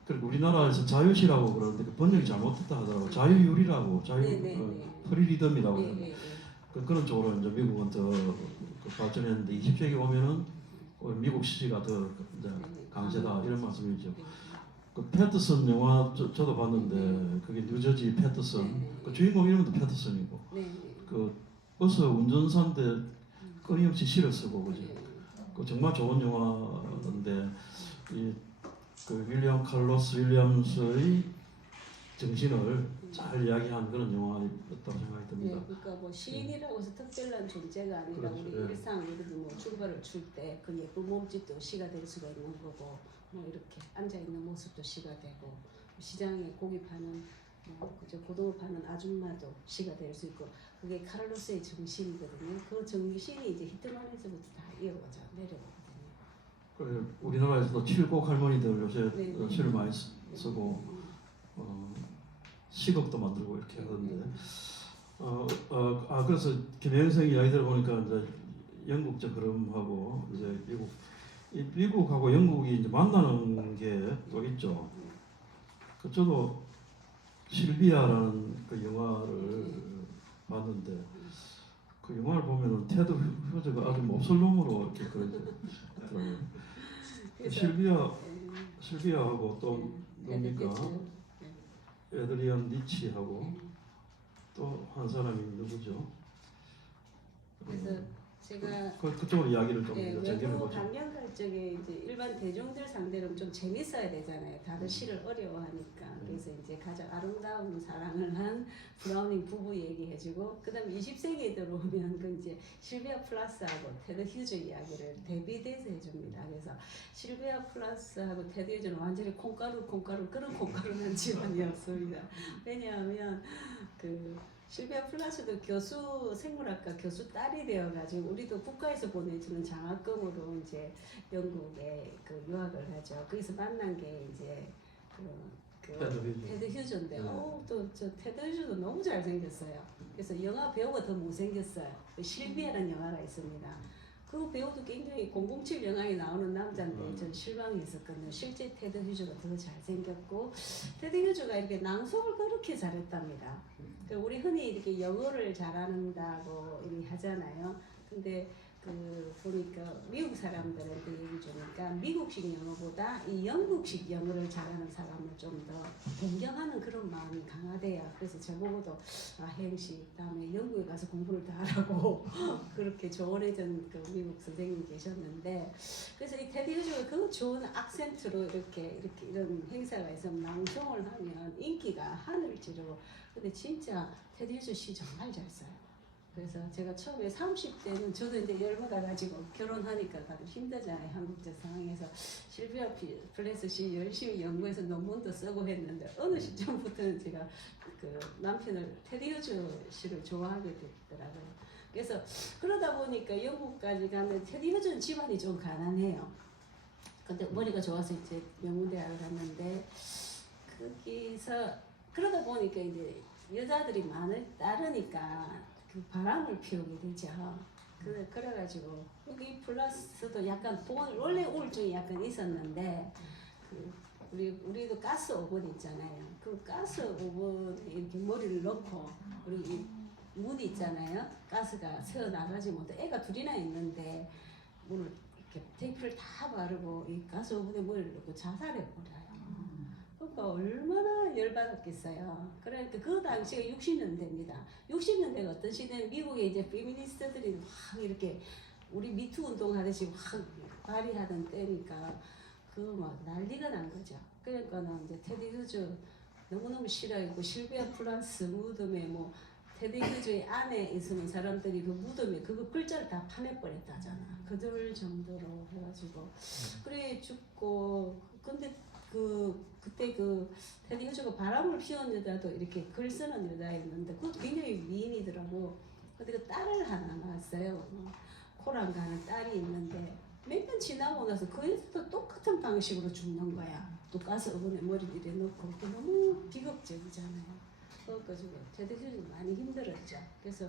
그리고 우리나라에서 자유시라고 그러는데 그 번역이 잘못됐다 하더라고. 자유율이라고 프리리듬이라고 그러는데 그런 쪽으로 이제 미국은 더 발전했는데 20세기 오면은 미국 시가 더 이제 강세다 이런 말씀이죠. 그 패터슨 영화 저도 봤는데 그게 뉴저지 패터슨 그 주인공 이름도 패터슨이고 그 버스 운전사인데 끊임없이 시를 쓰고 그죠. 그 정말 좋은 영화인데 그 윌리엄 칼로스 윌리엄스의 정신을 잘 이야기한 그런 영화였다고 생각이 듭니다. 그러니까 뭐 시인이라고 해서 특별한 존재가 아니라 그렇죠. 우리 일상 예를 들면 뭐 출발을 출 때 그 예쁜 몸짓도 시가 될 수가 있는 거고 뭐 이렇게 앉아 있는 모습도 시가 되고 시장에 고기 파는 그저 고등어 파는 아줌마도 시가 될 수 있고 그게 카를로스의 정신이거든요. 그 정신이 이제 히트만에서부터 다 이어가져 내려오거든요. 그 우리나라에서도 칠곡 할머니들 요새 네. 시를 많이 쓰고 시곡도 만들고 이렇게 하던데 그래서 김혜영 이야기 들어보니까 이제 영국적 흐름하고 이제 미국하고 영국이 이제 만나는 게 또 있죠. 그 저도 실비아라는 그 영화를 봤는데 그 영화를 보면은 테드 휴즈가 아주 몹쓸 놈으로 이렇게 그러더라고요. 실비아하고 또 누굽니까? 에드리안 니치하고 또 한 사람이 누구죠? 그래서 제가 그쪽으로 이야기를 좀 전개해 외국 보죠. 강연 갈 적에 이제 일반 대중들 상대로 좀 재밌어야 되잖아요. 다들 시를 어려워하니까. 그래서 이제 가장 아름다운 사랑을 한 브라우닝 부부 얘기해주고, 그다음 20세기에 들어오면 그 이제 실비아 플라스하고 테드 휴즈 이야기를 대비돼서 해줍니다. 그래서 실비아 플라스하고 테드 휴즈는 완전히 콩가루 그런 콩가루는 집안이었습니다. 왜냐하면 그 실비아 플라스도 생물학과 교수 딸이 되어가지고 우리도 국가에서 보내주는 장학금으로 이제 영국에 그 유학을 하죠. 거기서 만난 게 이제 테드 휴즈인데, 또 저 테드 휴즈도 너무 잘생겼어요. 그래서 영화 배우가 더 못생겼어요. 실비아라는 영화가 있습니다. 그 배우도 굉장히 007 영화에 나오는 남자인데 전 실망했었거든요. 실제 테드 휴즈가 더 잘생겼고, 테드 휴즈가 이렇게 낭송을 그렇게 잘했답니다. 우리 흔히 이렇게 영어를 잘한다고 이렇게 하잖아요. 근데 그 보니까 미국 사람들한테 얘기 주니까 미국식 영어보다 이 영국식 영어를 잘하는 사람을 좀 더 존경하는 그런 마음이 강하대요. 그래서 저보고도 혜영 씨 다음에 영국에 가서 공부를 더 하라고 그렇게 조언해준 그 미국 선생님이 계셨는데, 그래서 이 테디 휴즈가 그 좋은 악센트로 이렇게 이런 행사가 있으면 낭송을 하면 인기가 하늘을 찌르고, 근데 진짜 테디 휴즈 시 정말 잘 써요. 그래서 제가 처음에 30대는 저도 이제 열받아가지고 결혼하니까 다들 힘들잖아요. 한국적 상황에서 실비아 플레스 시 열심히 연구해서 논문도 쓰고 했는데 어느 시점부터는 제가 그 남편을 테디 휴즈 씨를 좋아하게 됐더라고요. 그래서 그러다 보니까 영국까지 가면 테디 휴즈는 집안이 좀 가난해요. 근데 머리가 좋아서 이제 명문대학을 갔는데 거기서 그러다 보니까 이제 여자들이 많을 따르니까 그 바람을 피우게 되죠. 그래가지고 여기 플러스도 약간 원래 우울증이 약간 있었는데 그 우리도 가스 오븐 있잖아요. 그 가스 오븐에 이렇게 머리를 넣고 우리 문 있잖아요. 가스가 새어 나가지 못해. 애가 둘이나 있는데 문을 이렇게 테이프를 다 바르고 이 가스 오븐에 머리를 넣고 자살해 버려요. 그러니까 얼마나 열받았겠어요. 그러니까 그 당시가 60년대입니다. 60년대가 어떤 시대는 미국에 이제 페미니스트들이 막 이렇게 우리 미투 운동 하듯이 막 발휘하던 때니까 그 막 난리가 난 거죠. 그러니까는 이제 테디 휴즈 너무너무 싫어했고, 실비아 플라스 무덤에 뭐 테디 휴즈의 안에 있으면 사람들이 그 무덤에 그거 글자를 다 파내버렸다잖아. 그들 정도로 해가지고 그래 죽고. 근데 그때 그 테디 휴즈가 바람을 피운 여자도 이렇게 글 쓰는 여자였는데 그것도 굉장히 미인이더라고. 근데 그 딸을 하나 낳았어요. 코란가는 딸이 있는데 몇 년 지나고 나서 그 여자도 똑같은 방식으로 죽는 거야. 또 가스 오븐에 머리를 이래 넣고. 너무 비극적이잖아요. 그래가지고 테디 휴즈는 많이 힘들었죠. 그래서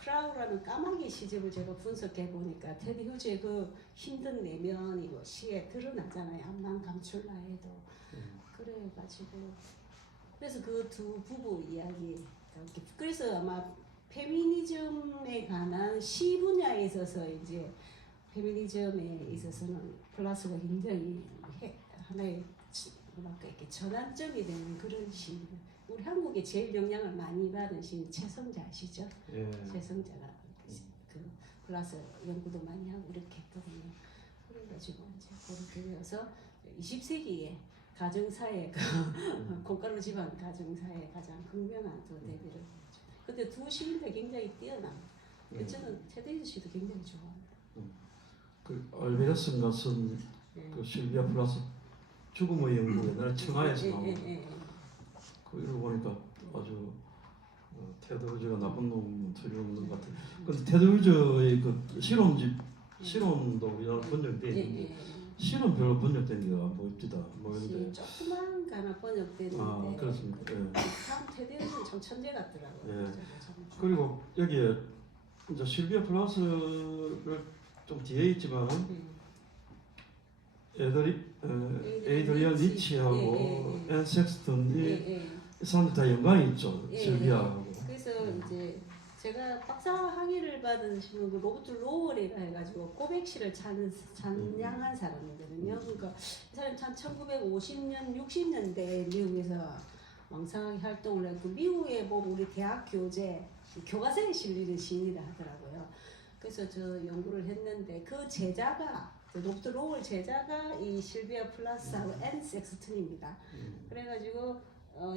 크라우라는 까마귀 시집을 제가 분석해 보니까 테디 휴즈의 그 힘든 내면이 뭐 시에 드러나잖아요. 암만 감출라 해도. 그래가지고 그래서 그 두 부부 이야기. 그래서 아마 페미니즘에 관한 시 분야에 있어서 이제 페미니즘에 있어서는 플라스가 굉장히 하나의 뭐랄까 이렇게 전환점이 되는 그런 시입니다. 우리 한국에 제일 영향을 많이 받은 시인 최성자 아시죠? 예. 최성자가 그 플라스 연구도 많이 하고 이렇게 했거든요. 그래가지고 이제 그렇게 되어서 20세기에 가정사회 콩가루 집안 가정사회 가장 극명한 두 데뷔를 했죠. 근데 두 시인들 굉장히 뛰어납니다. 저는 테디 휴즈 씨도 굉장히 좋아합니다. 그 알베르슨 같은 그 실비아 플라스 죽음의 연구 옛날에 청하에서 나온 그 이러고 보니까 아주 테드 루즈가 나쁜 놈은 틀림없는 것 같아요. 근데 테드 루즈의 그 실론도 우리나라 번역돼 있는데 실은 별로 번역된 게 안 보입니다. 뭐인데 조그만 거 하나 번역되는데 아 그렇습니다. 예. 참 테드는 참 천재 같더라고요. 예. 참 그리고 여기에 이제 실비아 플러스를 좀 뒤에 있지만 에이드리언 리치하고 앤 섹스턴이 이 사람들 다 연관이 있죠. 실비아하고. 그래서 이제 제가 박사 학위를 받은 그 로버트 로월이라 해가지고 꼬백시를 찬양한 사람이거든요. 그러니까 이 사람이 한 1950년, 60년대에 미국에서 왕성하게 활동을 했고 미국에 보면 우리 대학 교과서에 실리는 시인이라 하더라고요. 그래서 저 연구를 했는데 그 제자가 로버트 로월 제자가 이 실비아 플라스하고 앤 섹스턴입니다. 그래가지고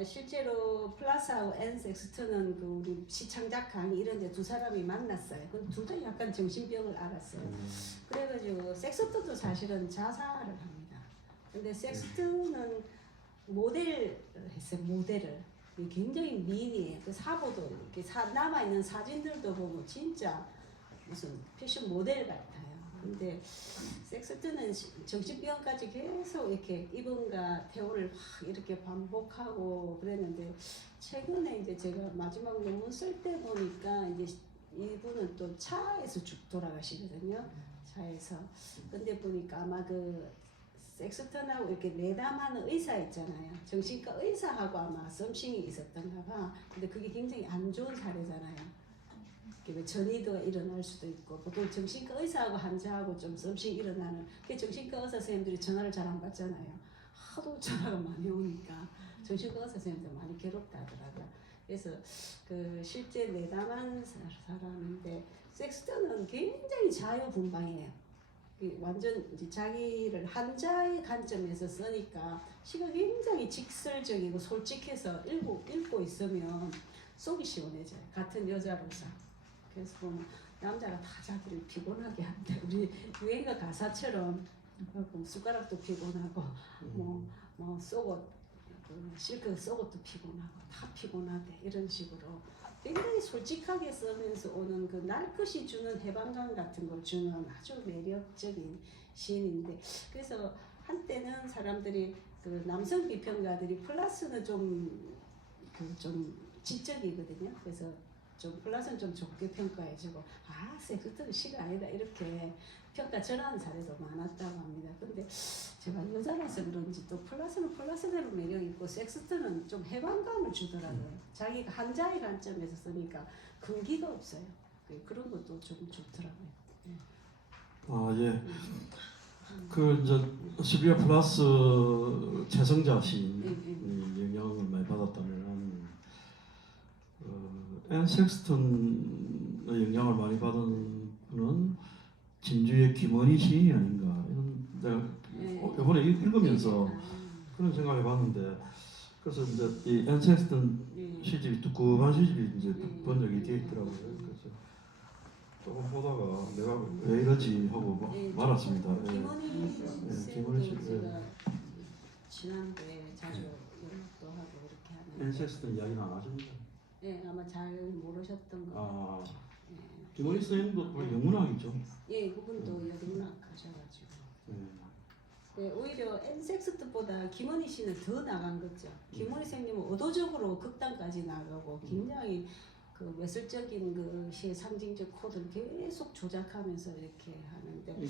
실제로 플라스하고 앤 섹스턴은 그 우리 시창작 강의 이런 데 두 사람이 만났어요. 둘 다 약간 정신병을 앓았어요. 그래가지고 섹스턴도 사실은 자살을 합니다. 근데 섹스턴은 모델을 했어요. 모델을. 굉장히 미인이에요. 그 사보도 이렇게 남아있는 사진들도 보면 진짜 무슨 패션 모델 같아요. 근데 섹스턴은 정신병까지 계속 이렇게 이분과 대화를 막 이렇게 반복하고 그랬는데 최근에 이제 제가 마지막 논문 쓸 때 보니까 이제 이분은 또 차에서 돌아가시거든요. 차에서. 근데 보니까 아마 그 섹스턴하고 이렇게 내담하는 의사 있잖아요. 정신과 의사하고 아마 썸씽이 있었던가 봐. 근데 그게 굉장히 안 좋은 사례잖아요. 전이도가 일어날 수도 있고 보통 정신과 의사하고 환자하고 좀 썸씽이 일어나는 그 정신과 의사 선생님들이 전화를 잘 안 받잖아요. 하도 전화가 많이 오니까 정신과 의사 선생님들 많이 괴롭다 하더라고요. 그래서 그 실제 내담한 사람인데 섹스턴은 굉장히 자유분방해요. 완전 이제 자기를 환자의 관점에서 쓰니까 시가 굉장히 직설적이고 솔직해서 읽고 있으면 속이 시원해져요. 같은 여자로서. 그래서 보면 남자가 다 자기를 피곤하게 한대. 우리 유행가 가사처럼 숟가락도 피곤하고 뭐 속옷 실크 속옷도 피곤하고 다 피곤하대. 이런 식으로 굉장히 솔직하게 쓰면서 오는 그 날것이 주는 해방감 같은 걸 주는 아주 매력적인 시인인데 그래서 한때는 사람들이 그 남성 비평가들이 플라스는 좀 지적이거든요. 그래서 좀 플라스는 좀 좋게 평가해주고 섹스턴은 시가 아니다 이렇게 평가 전하는 사례도 많았다고 합니다. 근데 제가 여자라서 그런지 또 플라스는 플라스대로 매력 있고 섹스턴은 좀 해방감을 주더라고요. 자기가 환자의 관점에서 쓰니까 근기가 없어요. 그런 것도 좀 좋더라고요. 아 예. 그 이제 실비아 플러스 최성자 시인이 영향을 많이 받았다면 앤 섹스턴의 영향을 많이 받은 분은 진주의 김원희 시인이 아닌가 이런 내가 이번에 읽으면서 그런 생각을 해봤는데 그래서 이제 이 앤 섹스턴 시집이 두꺼운 시집이 이제 번역이 되어 있더라고요. 그래서 조금 보다가 내가 왜 이러지 하고 말았습니다. 김원희 씨 제가 지난주에 자주 연락도 하고 이렇게 하는. 앤 섹스턴 이야기는 안 하십니까? 네, 아마 잘 모르셨던 거. 김원희 선생님도 영문학이죠. 예, 그분도 영문학 하셔가지고. 네, 오히려 앤 섹스턴보다 김원희 씨는 더 나간 거죠. 김원희 선생님은 의도적으로 극단까지 나가고 굉장히 그 외설적인 그 시의 상징적 코드를 계속 조작하면서 이렇게 하는데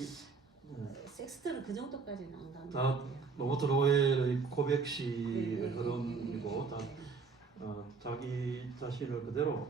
섹스턴은 그 정도까지는 안 가는 것 같아요. 로버트 로웰의 고백시의 흐름이고 다 자기 자신을 그대로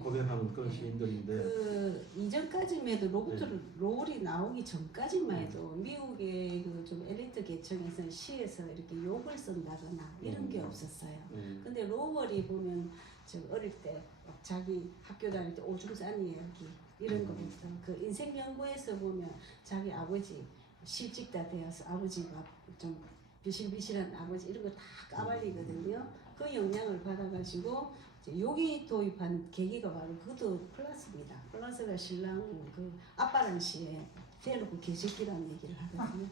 고백하는 그런 시인들인데 그 이전까지만 해도 로버트 로울이 나오기 전까지만 해도 미국의 그 좀 엘리트 계층에서는 시에서 이렇게 욕을 쓴다거나 이런 게 없었어요. 근데 로월이 보면 저 어릴 때 자기 학교 다닐 때 오줌 싼 이야기 이런 거부터 그 인생 연구에서 보면 자기 아버지 실직 다 되어서 아버지가 좀 비실비실한 아버지 이런 거 다 까발리거든요. 그 영향을 받아가지고 여기 도입한 계기가 바로 그것도 플라스입니다. 플라스가 신랑 그 아빠란 시에 대놓고 개새끼라는 얘기를 하거든요.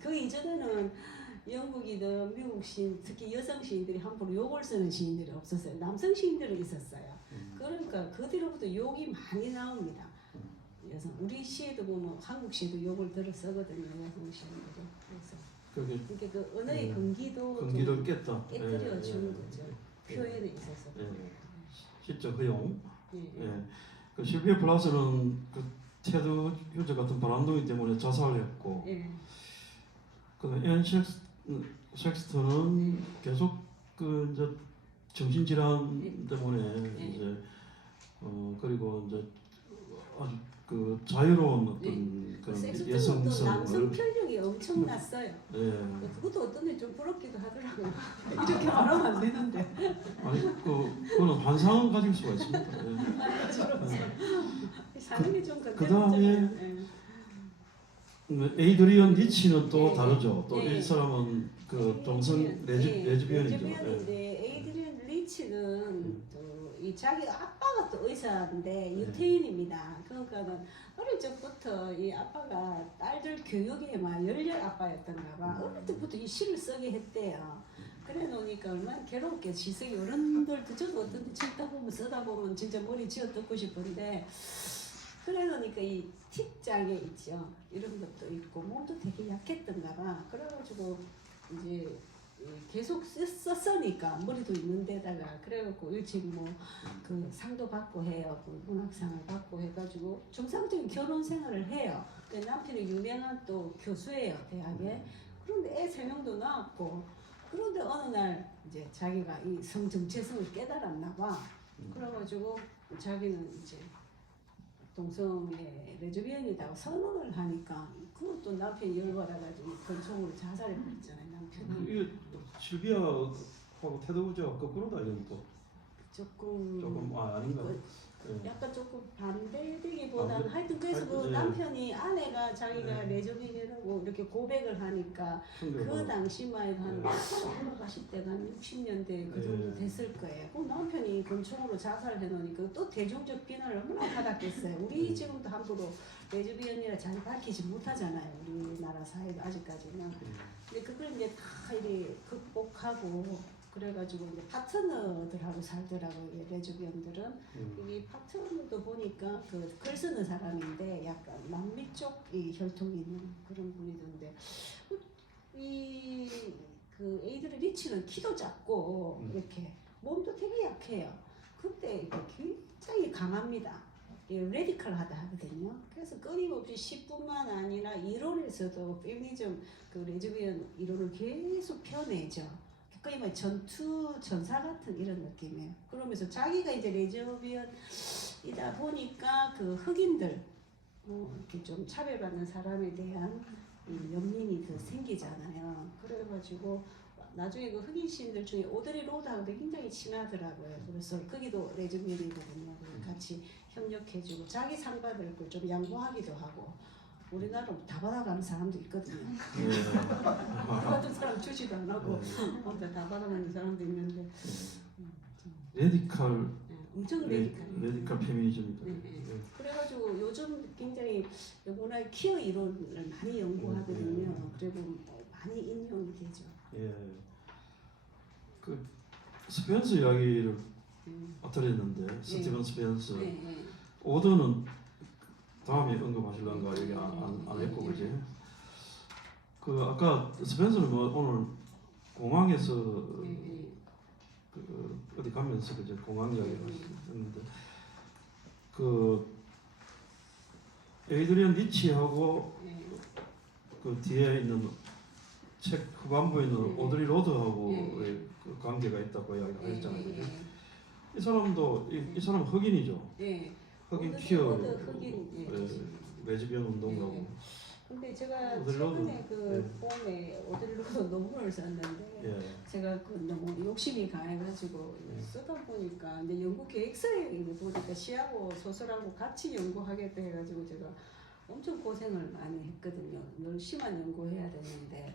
그 이전에는 영국이든 미국 시인, 특히 여성 시인들이 함부로 욕을 쓰는 시인들이 없었어요. 남성 시인들은 있었어요. 그러니까 그 뒤로부터 욕이 많이 나옵니다. 여성 우리 시에도 보면 한국 시에도 욕을 들어 쓰거든요. 여성 시인들이. 그래서 그게 이게 그 언어의 근기도 근기를 깼다. 깨뜨려 주는 예, 거죠. 예. 표현에 있어서. 예. 시적 허용. 예, 예. 예. 그 실비아 플라스는 그 테드 휴저 같은 바람둥이 때문에 자살했고, 예. 그앤 섹스턴은 계속 그 이제 정신질환 때문에 예. 이제 그리고 이제 아주 그 자유로운 어떤 그런 섹스톤도 여성성을 남성 편력이 엄청났어요. 예. 그것도 어떤 데 좀 부럽기도 하더라고요. 이렇게 말하면 안 되는데. 아니 그거는 환상을 가질 수가 있습니다. 예. 사는 게좀 그다음에 에이드리언 니치는 또 예, 다르죠. 또 예. 이 사람은 그 동성 레즈비언이죠. 레즈비언인데 에이드리언 리치는 또 이 자기 아빠가 또 의사인데 유태인입니다. 그러니까는 어릴 적부터 이 아빠가 딸들 교육에 막 열렬 아빠였던가 봐. 어릴 때부터 이 시를 쓰게 했대요. 그래 놓으니까 얼마나 괴롭게 지석이 어른들도 저도 어떤 데 찍다 보면 쓰다 보면 진짜 머리 쥐어 뜯고 싶은데 그래 놓으니까 이 틱장애 있죠. 이런 것도 있고 몸도 되게 약했던가 봐. 그래가지고 이제 계속 썼으니까 머리도 있는 데다가 그래갖고 일찍 뭐 그 상도 받고 해요. 그 문학상을 받고 해가지고 정상적인 결혼 생활을 해요. 그 남편이 유명한 또 교수예요, 대학에. 그런데 애 3명도 낳았고 그런데 어느 날 이제 자기가 이 성 정체성을 깨달았나 봐. 그래가지고 자기는 이제 동성애 레즈비언이라고 선언을 하니까 그것도 남편이 열받아가지고 권총으로 자살해 버렸잖아요, 남편이. 이게 실비아하고 테드 후저가 거꾸로 달리는 또 조금 아닌가? 약간 조금 반대되기보다는 반대? 하여튼 그래서 그 하여튼, 예. 남편이 아내가 자기가 네. 레즈비언이라고 이렇게 고백을 하니까 그 당시만 해도 한 돌아가실 때가 한 60년대 그 정도 네. 됐을 거예요. 그럼 남편이 권총으로 자살해 놓으니까 또 대중적 비난을 얼마나 받았겠어요. 우리 지금도 함부로 레즈비언이라 잘 밝히지 못하잖아요. 우리나라 사회도 아직까지는. 근데 그걸 이제 다 이렇게 극복하고 그래가지고 이제 파트너들하고 살더라고요. 이 레즈비언들은. 이 파트너도 보니까 그 글 쓰는 사람인데 약간 남미 쪽이 혈통이 있는 그런 분이던데 이 그 에이드리 리치는 키도 작고 이렇게 몸도 되게 약해요. 근데 이렇게 굉장히 강합니다. 레디컬하다 하거든요. 그래서 끊임없이 시뿐만 아니라 이론에서도 페미니즘 그 레즈비언 이론을 계속 펴내죠. 거의 뭐 전사 같은 이런 느낌이에요. 그러면서 자기가 이제 레즈비언이다 보니까 그 흑인들 이렇게 좀 차별받는 사람에 대한 연민이 더 생기잖아요. 그래가지고 나중에 그 흑인 시인들 중에 오드리 로드하고도 굉장히 친하더라고요. 그래서 거기도 레즈비언이거든요. 같이 협력해주고 자기 상 받을 걸 좀 양보하기도 하고. 우리나라로 다 받아가는 사람도 있거든요. 같은 사람 주지도 안 하고 혼자 다 받아가는 사람도 있는데 레디컬 엄청 레디컬. 페미니즘이다. 그래가지고 요즘 굉장히 문화의 퀴어 이론을 많이 연구하거든요. 그리고 많이 인용이 되죠. 예. 그 스펜스 이야기를 들었는데 스티븐 스펜스 오더는 다음에 언급하실란가 얘기 안 했고 그지? 그 아까 스펜서는 뭐 오늘 공항에서 그 어디 가면서 그제 공항 이야기를 했는데 그 에이드리언 리치하고 그 뒤에 있는 책 후반부에 있는 오드리 로드하고의 그 관계가 있다고 이야기했잖아요. 이 사람도 이 사람 흑인이죠. 흑인 퀴어 레즈비언 운동가고. 근데 제가 최근에 그 봄에 오드리 로드 논문을 썼는데 제가 그 너무 욕심이 강해가지고 쓰다 보니까 이제 연구 계획서에 보니까 시하고 소설하고 같이 연구하겠다 해가지고 제가 엄청 고생을 많이 했거든요. 열심한 연구해야 되는데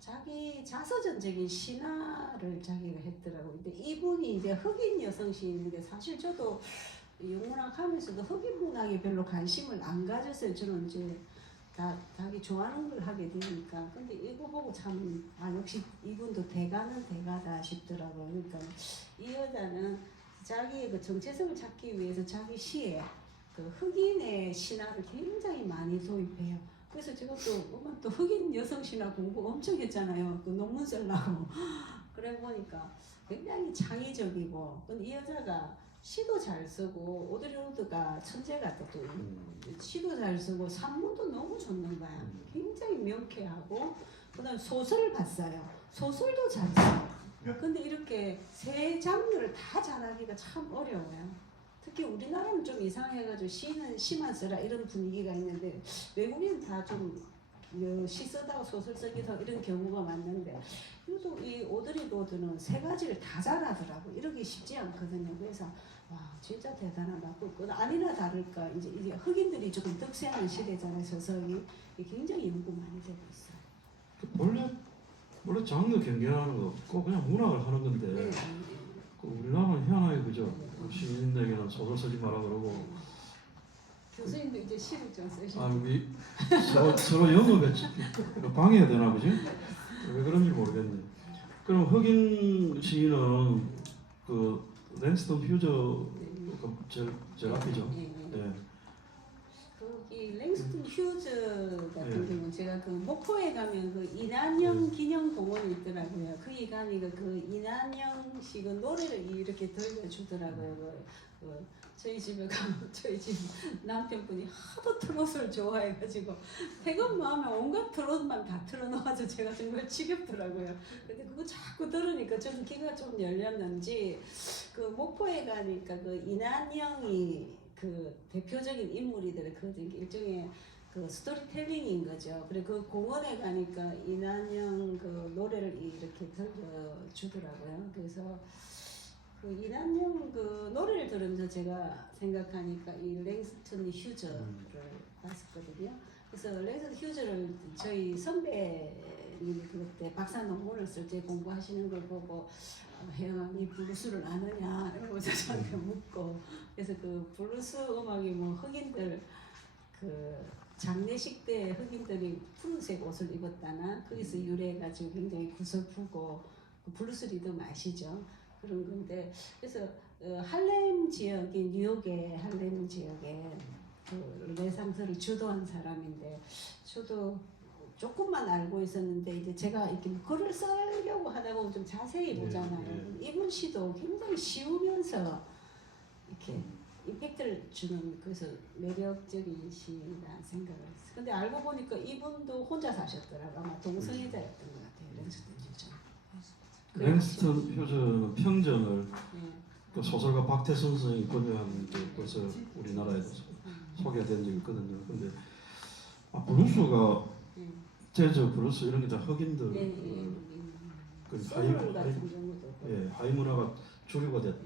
자기 자서전적인 신화를 자기가 했더라고요. 근데 이분이 이제 흑인 여성 시인인데 사실 저도 영문학 하면서도 흑인 문학에 별로 관심을 안 가졌어요. 저는 이제 자기 좋아하는 걸 하게 되니까 근데 이거 보고 참 역시 이분도 대가는 대가다 싶더라고요. 그러니까 이 여자는 자기의 그 정체성을 찾기 위해서 자기 시에 그 흑인의 신화를 굉장히 많이 도입해요. 그래서 제가 또 흑인 여성 신화 공부 엄청 했잖아요. 그 논문 쓰려고. 그래 보니까 굉장히 창의적이고, 근데 이 여자가 시도 잘 쓰고, 오드리 로드가 천재가 또 시도 잘 쓰고 산문도 너무 좋는 거야. 굉장히 명쾌하고, 그다음 소설을 봤어요. 소설도 잘 써. 근데 이렇게 세 장르를 다 잘하기가 참 어려워요. 특히 우리나라는 좀 이상해가지고 시는 시만 쓰라 이런 분위기가 있는데 외국인은 다 좀 시 쓰다가 소설 쓰기도 이런 경우가 많는데, 그래도 이 오드리 로드는 세 가지를 다 잘하더라고. 이러기 쉽지 않거든요. 그래서 와 진짜 대단하다. 그 아니나 다를까 이제 흑인들이 조금 득세하는 시대잖아요. 서서히 굉장히 연구 많이 되고 있어요. 원래 장르 경계하는 거 없고 그냥 문학을 하는 건데 네. 그 우리나라는 희한하게 그죠? 시민에게는 소설 쓰지 마라 그러고 교수님도 이제 시를 좀 쓰시고. 우리 서로 영어가 방해가 되나 보지? 왜 그런지 모르겠네. 그럼 흑인 시인은 그 랭스턴 휴저가 제일 앞이죠. 예. 거기 랭스턴 휴즈 같은 예. 경우는 제가 그 목포에 가면 그 이난영 기념공원이 있더라고요. 그 이간이가 그 이난영 씨 그 노래를 이렇게 들려주더라고요. 저희 집에 가면 저희 집 남편분이 하도 트롯을 좋아해가지고 퇴근만 하면 온갖 트롯만 다 틀어놓아서 제가 정말 지겹더라고요. 근데 그거 자꾸 들으니까 저는 귀가 좀 열렸는지 그 목포에 가니까 그 이난영이 그 대표적인 인물이더라고요. 그 일종의 그 스토리텔링인 거죠. 그리고 그 공원에 가니까 이난영 그 노래를 이렇게 들려주더라고요. 그래서 그 이난영 그 노래를 들으면서 제가 생각하니까 이 랭스턴 휴저를 봤었거든요. 그래서 랭스턴 휴저를 저희 선배님이 그때 박사 논문을 쓸 때 공부하시는 걸 보고 혜영아 니 블루스를 아느냐 이러면서 저한테 묻고, 그래서 그 블루스 음악이 뭐 흑인들 그 장례식 때 흑인들이 푸른색 옷을 입었다나 거기서 유래해가지고 굉장히 구슬프고 그 블루스 리듬 아시죠? 그런 건데, 그래서 할렘 지역인 뉴욕의 할렘 지역에 그 레상스를 주도한 사람인데, 저도 조금만 알고 있었는데 이제 제가 이렇게 글을 쓰려고 하다 보면 좀 자세히 보잖아요. 이분 시도 굉장히 쉬우면서 이렇게 임팩트를 주는, 그래서 매력적인 시라는 생각을 했어요. 근데 알고 보니까 이분도 혼자 사셨더라고요. 아마 동성애자였던 것 같아요. 랭스턴 휴저. 랭스턴 휴저는 평전을 그 소설가 박태선 선생이 번역한 것을 우리나라에도 소개된 적이 있거든요. 근데 블루스가 재즈, 블루스 이런 게 다 흑인들 그 하이 문화가 주류가 됐죠.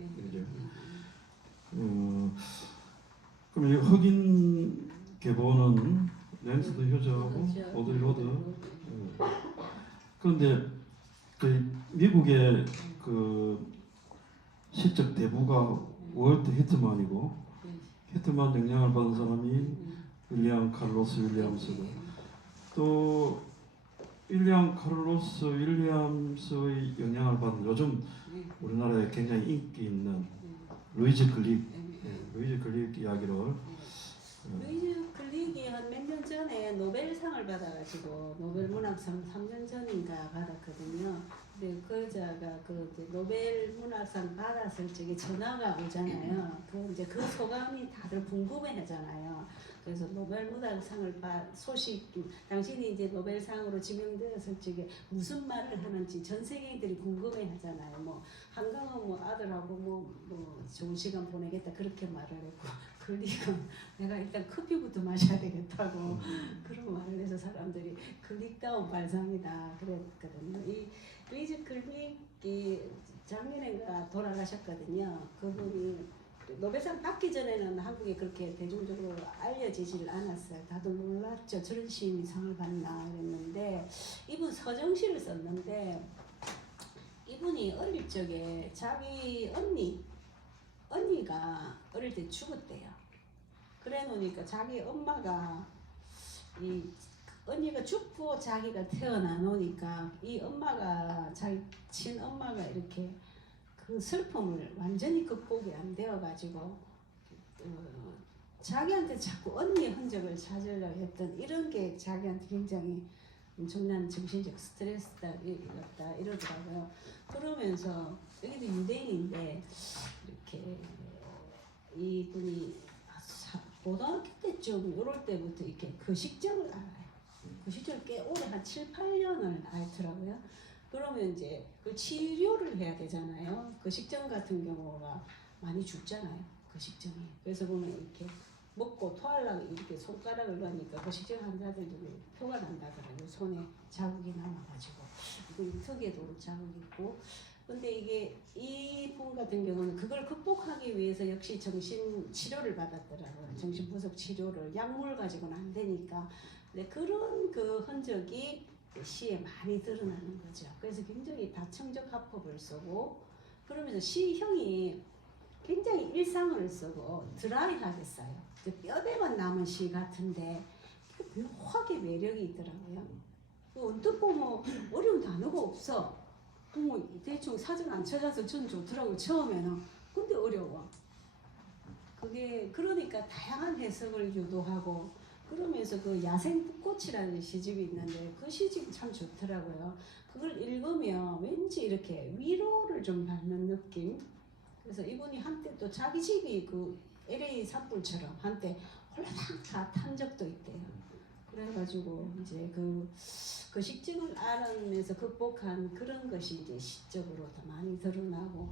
그럼 이 흑인 계보는 랭스턴 휴저하고 오드리 로드. 그런데 그 미국의 그 시적 대부가 월트 히트만이고, 히트만 영향을 받은 사람이 윌리엄 카를로스 윌리엄스고, 또 윌리엄 카를로스 윌리엄스의 영향을 받은 요즘 우리나라에 굉장히 인기 있는 루이즈 글릭, 루이즈 글릭 이야기를 루이즈 글릭이 한 몇 년 전에 노벨상을 받아가지고 노벨 문학상 3년 전인가 받았거든요. 근데 그 여자가 그 노벨 문학상 받았을 적에 전화가 오잖아요. 그 이제 그 소감이 다들 궁금해하잖아요. 그래서 노벨 문학상을 소식, 당신이 이제 노벨상으로 지명되었을 적에 무슨 말을 하는지 전 세계인들이 궁금해하잖아요. 뭐 한강은 뭐 아들하고 뭐 좋은 시간 보내겠다 그렇게 말을 했고, 글릭은 내가 일단 커피부터 마셔야 되겠다고 그런 말을 해서 사람들이 글릭다운 발상이다 그랬거든요. 이 루이즈 글릭이 작년에가 돌아가셨거든요. 그분이 노벨상 받기 전에는 한국에 그렇게 대중적으로 알려지질 않았어요. 다들 놀랐죠. 저런 시인이 상을 받나 그랬는데, 이분 서정시를 썼는데 이분이 어릴 적에 자기 언니가 어릴 때 죽었대요. 그래 놓으니까 자기 엄마가 이 언니가 죽고 자기가 태어나 놓으니까 이 엄마가 자기 친엄마가 이렇게 그 슬픔을 완전히 극복이 안 되어 가지고 자기한테 자꾸 언니의 흔적을 찾으려 했던 이런 게 자기한테 굉장히 엄청난 정신적 스트레스다 이러더라고요. 그러면서 여기도 유대인인데 이렇게 이분이 고등학교 때쯤 이럴 때부터 이렇게 거식증을 알아요. 거식증을 꽤 오래 한 7, 8년을 앓더라고요. 그러면 이제 그 치료를 해야 되잖아요. 거식증 같은 경우가 많이 죽잖아요. 거식증이. 그래서 보면 이렇게 먹고 토하려고 이렇게 손가락을 넣으니까 거식증 환자들도 표가 난다더라고요. 손에 자국이 남아가지고 턱에도 자국이 있고. 근데 이게 이분 같은 경우는 그걸 극복하기 위해서 역시 정신 치료를 받았더라고요. 정신분석 치료를 약물 가지고는 안 되니까. 근데 그런 그 흔적이 시에 많이 드러나는 거죠. 그래서 굉장히 다층적 화법을 쓰고 그러면서 시형이 굉장히 일상을 쓰고 드라이하게 써요. 뼈대만 남은 시 같은데 묘하게 매력이 있더라고요. 언뜻 보면 어려운 단어가 없어. 뭐 대충 사전 안 찾아서 전 좋더라고요. 처음에는. 근데 어려워. 그게 그러니까 다양한 해석을 유도하고 그러면서 그 야생 붓꽃이라는 시집이 있는데 그 시집이 참 좋더라고요. 그걸 읽으면 왠지 이렇게 위로를 좀 받는 느낌. 그래서 이분이 한때 또 자기 집이 그 LA 산불처럼 한때 홀라당 다 탄 적도 있대요. 그래가지고 이제 그 식증을 알아내면서 극복한 그런 것이 이제 시적으로 더 많이 드러나고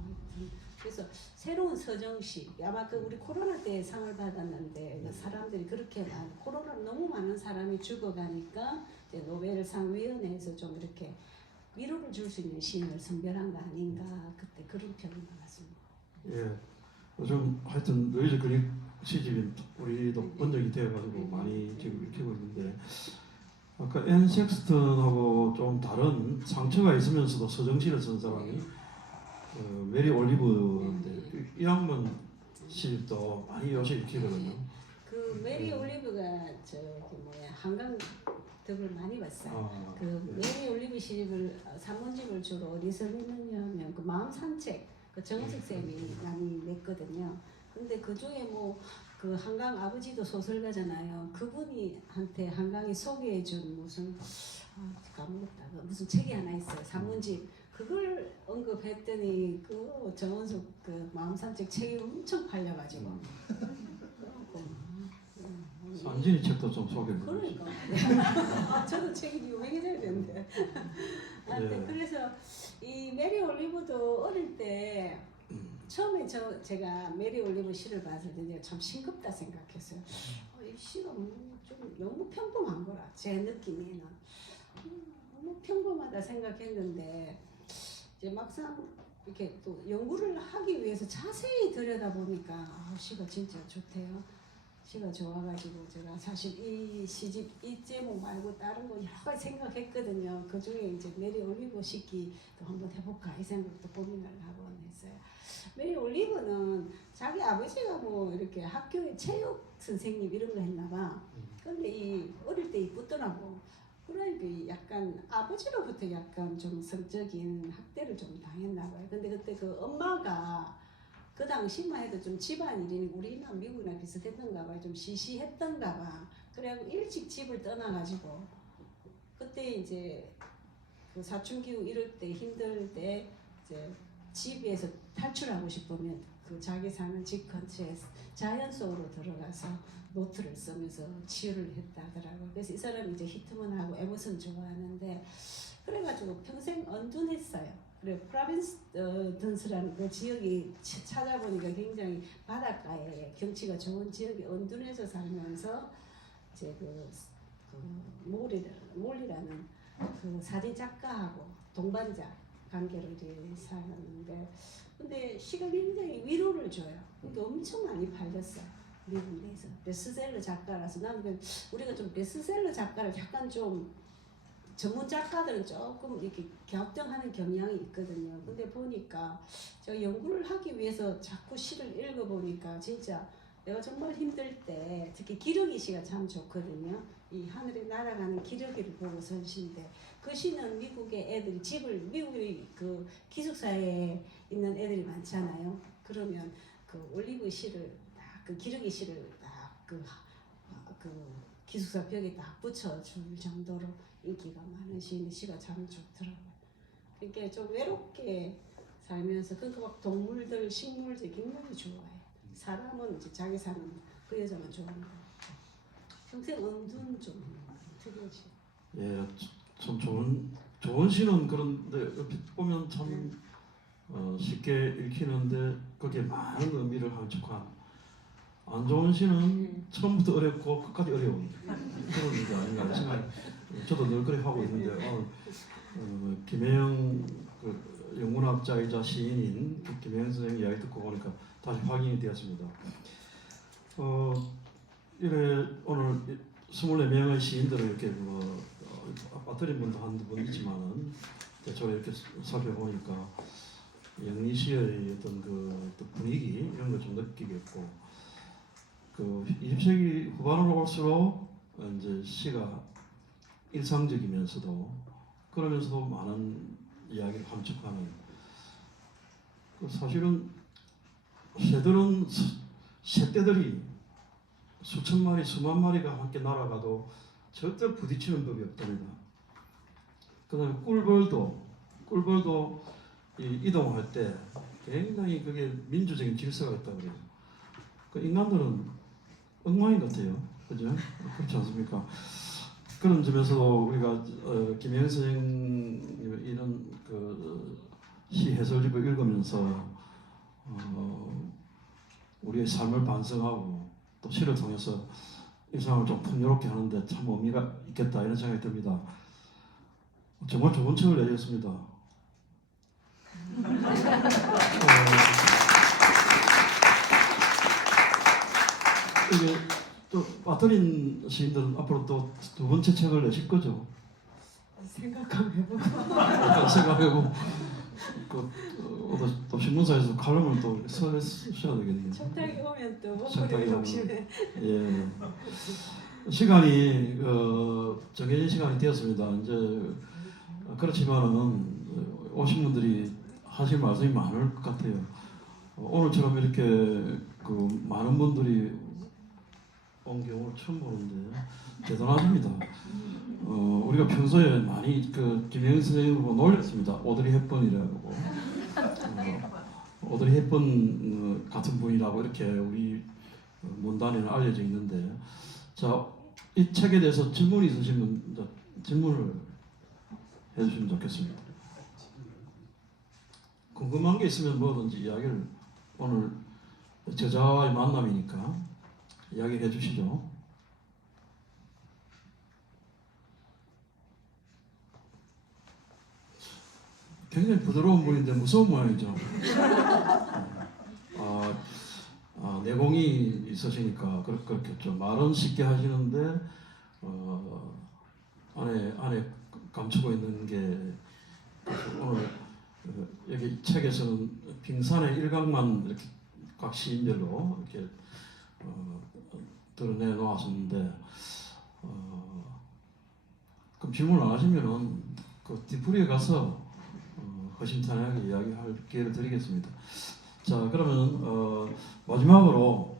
그래서 새로운 서정시 아마 그 우리 코로나 때 상을 받았는데 사람들이 그렇게 코로나 너무 많은 사람이 죽어가니까 이제 노벨상 위원회에서 좀 이렇게 위로를 줄 수 있는 시인을 선별한 거 아닌가 그때 그런 평을 받았습니다. 예, 요즘 하여튼 노이즈 그릭 시집이 우리도 번역이 되어가지고 많이 지금 읽히고 있는데 아까 앤 섹스턴하고 좀 다른 상처가 있으면서도 서정시를 쓴 사람이 메리 올리브인데 이 양반 시집도 많이 요새 읽히거든요. 그 메리 올리브가 저기 뭐야 한강 덕을 많이 봤어요. 그 메리 올리브 시집을 산문집을 주로 어디서 냈느냐면 그 마음 산책 그 정은석 쌤이 많이 냈거든요. 근데 그 중에 뭐 그 한강 아버지도 소설가잖아요. 그분이 한테 한강이 소개해준 무슨 까먹었다 무슨 책이 하나 있어요. 산문집 그걸 언급했더니 그 정은석 그 마음 산책 책이 엄청 팔려가지고. 산진이 책도 좀 소개해 그러니까 저도 책이 유명해져야 되는데 네. 그래서 이 메리 올리브도 어릴 때 처음에 제가 메리 올리브 시를 봤을 때 참 싱겁다 생각했어요. 이 시가 좀 너무 평범한 거라 제 느낌에는 너무 평범하다 생각했는데 이제 막상 이렇게 또 연구를 하기 위해서 자세히 들여다보니까 시가 진짜 좋대요. 시가 좋아가지고 제가 사실 이 시집 이 제목 말고 다른 거 여러 가지 생각했거든요. 그 중에 이제 메리 올리브 시기도 한번 해볼까 이 생각도 고민을 하고 했어요. 메리 올리브는 자기 아버지가 뭐 이렇게 학교에 체육 선생님 이런 거 했나봐. 근데 이 어릴 때 이쁘더라고. 그러니까 약간 아버지로부터 약간 좀 성적인 학대를 좀 당했나봐요. 근데 그때 그 엄마가 그 당시만 해도 좀 집안일이 우리나 미국이나 비슷했던가 봐요. 좀 시시했던가 봐. 그래갖고 일찍 집을 떠나가지고 그때 이제 그 사춘기 후 이럴 때 힘들 때 이제 집에서 탈출하고 싶으면 그 자기 사는 집 근처에 자연 속으로 들어가서 노트를 쓰면서 치유를 했다 하더라고요. 그래서 이 사람이 이제 히트먼하고 에머슨 좋아하는데 그래가지고 평생 언둔했어요. 그래 프라빈스 던스라는 그 지역이 찾아보니까 굉장히 바닷가에 경치가 좋은 지역이 언둔해서 살면서 이제 그 몰리라는 그 사진 작가하고 동반자 관계로 이제 살았는데 근데 시가 굉장히 위로를 줘요. 그러니까 엄청 많이 팔렸어요. 미국 내에서 베스트셀러 작가라서 나는 우리가 좀 베스트셀러 작가를 약간 좀 전문 작가들은 조금 이렇게 갸우뚱하는 경향이 있거든요. 근데 보니까 제가 연구를 하기 위해서 자꾸 시를 읽어보니까 진짜 내가 정말 힘들 때 특히 기러기 시가 참 좋거든요. 이 하늘에 날아가는 기러기를 보고 선 시인데 그 시는 미국의 애들이 미국의 그 기숙사에 있는 애들이 많잖아요. 그러면 그 올리브 시를 딱 그 기러기 시를 딱 그 기숙사 벽에 딱 붙여줄 정도로 인기가 많은 시인데 시가 참 좋더라고요. 그러니까 좀 외롭게 살면서 그러니까 막 동물들, 식물들 굉장히 좋아해. 사람은 이제 자기 사는 그 여자만 좋아하는 거. 평생 은둔 좀 특이하지. 예, 참 좋은 시는 그런데 옆에 보면 참 쉽게 읽히는데 거기에 많은 의미를 함축한 안 좋은 시는 처음부터 어렵고 끝까지 어려운 그런 게 아닌가 생각. 저도 늘 그렇게 하고 있는데 김혜영 그 영문학자이자 시인인 김혜영 선생님 이야기 듣고 보니까 다시 확인이 되었습니다. 이래 오늘 24명의 시인들을 이렇게 빠뜨린 분도 한두 분 있지만은 대충 이렇게 살펴보니까 영리 시의 어떤 그 분위기 이런 걸 좀 느끼겠고 그 20세기 후반으로 올수록 이제 시가 일상적이면서도 그러면서도 많은 이야기를 함축하는 그 사실은 새떼들이 수천 마리, 수만 마리가 함께 날아가도 절대 부딪히는 법이 없답니다. 그다음에 꿀벌도 이동할 때 굉장히 그게 민주적인 질서가 있다고 그래요. 그 인간들은 엉망인 것 같아요. 그죠? 그렇지 않습니까? 그런 점에서도 우리가 김혜영 선생님 이런 그 시 해설집을 읽으면서 우리의 삶을 반성하고 또 시를 통해서 일상을 좀 풍요롭게 하는데 참 의미가 있겠다 이런 생각이 듭니다. 정말 좋은 책을 내셨습니다. 이게 또 빠뜨린 시인들은 앞으로 또 두 번째 책을 내실 거죠? 생각 한번 해보고. 생각해보고 또 신문사에서 칼럼을 또 쓰셔야 되겠네요. 청탁이 오면 또 청탁이 목소리 오면. 욕심에. 예. 시간이 정해진 시간이 되었습니다. 이제 그렇지만은 오신 분들이 하실 말씀이 많을 것 같아요. 오늘처럼 이렇게 그 많은 분들이 온 경우를 처음 보는데 대단하십니다. 우리가 평소에 많이 그 김혜영 선생님을 놀렸습니다. 오드리 헵번이라고. 오드리 헵번 같은 분이라고 이렇게 우리 문단에는 알려져 있는데, 자, 이 책에 대해서 질문이 있으시면 질문을 해주시면 좋겠습니다. 궁금한 게 있으면 뭐든지 이야기를, 오늘 저자와의 만남이니까 이야기해 주시죠. 굉장히 부드러운 분인데 무서운 모양이죠. 내공이 있으시니까 그렇겠죠. 말은 쉽게 하시는데 안에 감추고 있는 게, 오늘 여기 책에서는 빙산의 일각만 이렇게 각 시인별로 이렇게 드러내 놓았었는데, 그럼 질문 안 하시면은 그 뒤풀이에 가서 허심탄회하게 이야기할 기회를 드리겠습니다. 자, 그러면 마지막으로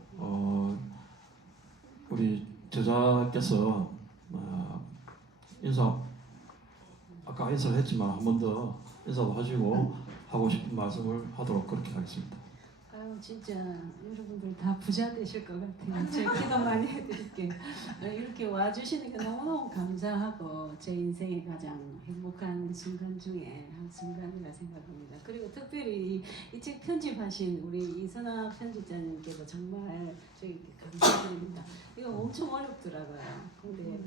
우리 저자께서 아까 인사를 했지만 한 번 더 인사도 하시고 하고 싶은 말씀을 하도록 그렇게 하겠습니다. 아유, 진짜 여러분들 다 부자 되실 것 같아요. 제가 기도 많이 해드릴게요. 이렇게 와주시니까 너무너무 감사하고 제 인생의 가장 행복한 순간 중에 한 순간이라 생각합니다. 그리고 특별히 이 책 편집하신 우리 이선아 편집자님께도 정말 저희 감사드립니다. 이거 엄청 어렵더라고요. 근데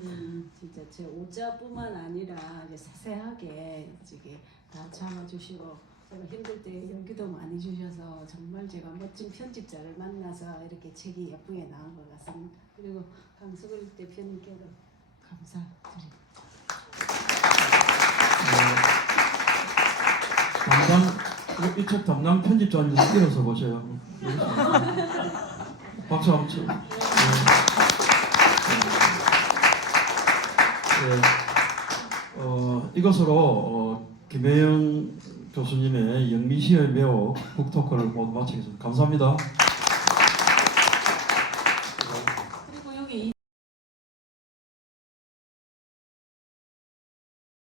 진짜 제 오자뿐만 아니라 이제 세세하게 이게 다 잡아주시고, 제가 힘들 때 용기도 많이 주셔서 정말 제가 멋진 편집자를 만나서 이렇게 책이 예쁘게 나온 것 같습니다. 그리고 강수글 대표님께도 감사드립니다. 이 책 담당 편집자님 일어서 보세요. 박수 한번 쳐. 이것으로 김혜영 교수님의 영미시의 매혹 북토크를 모두 마치겠습니다. 감사합니다.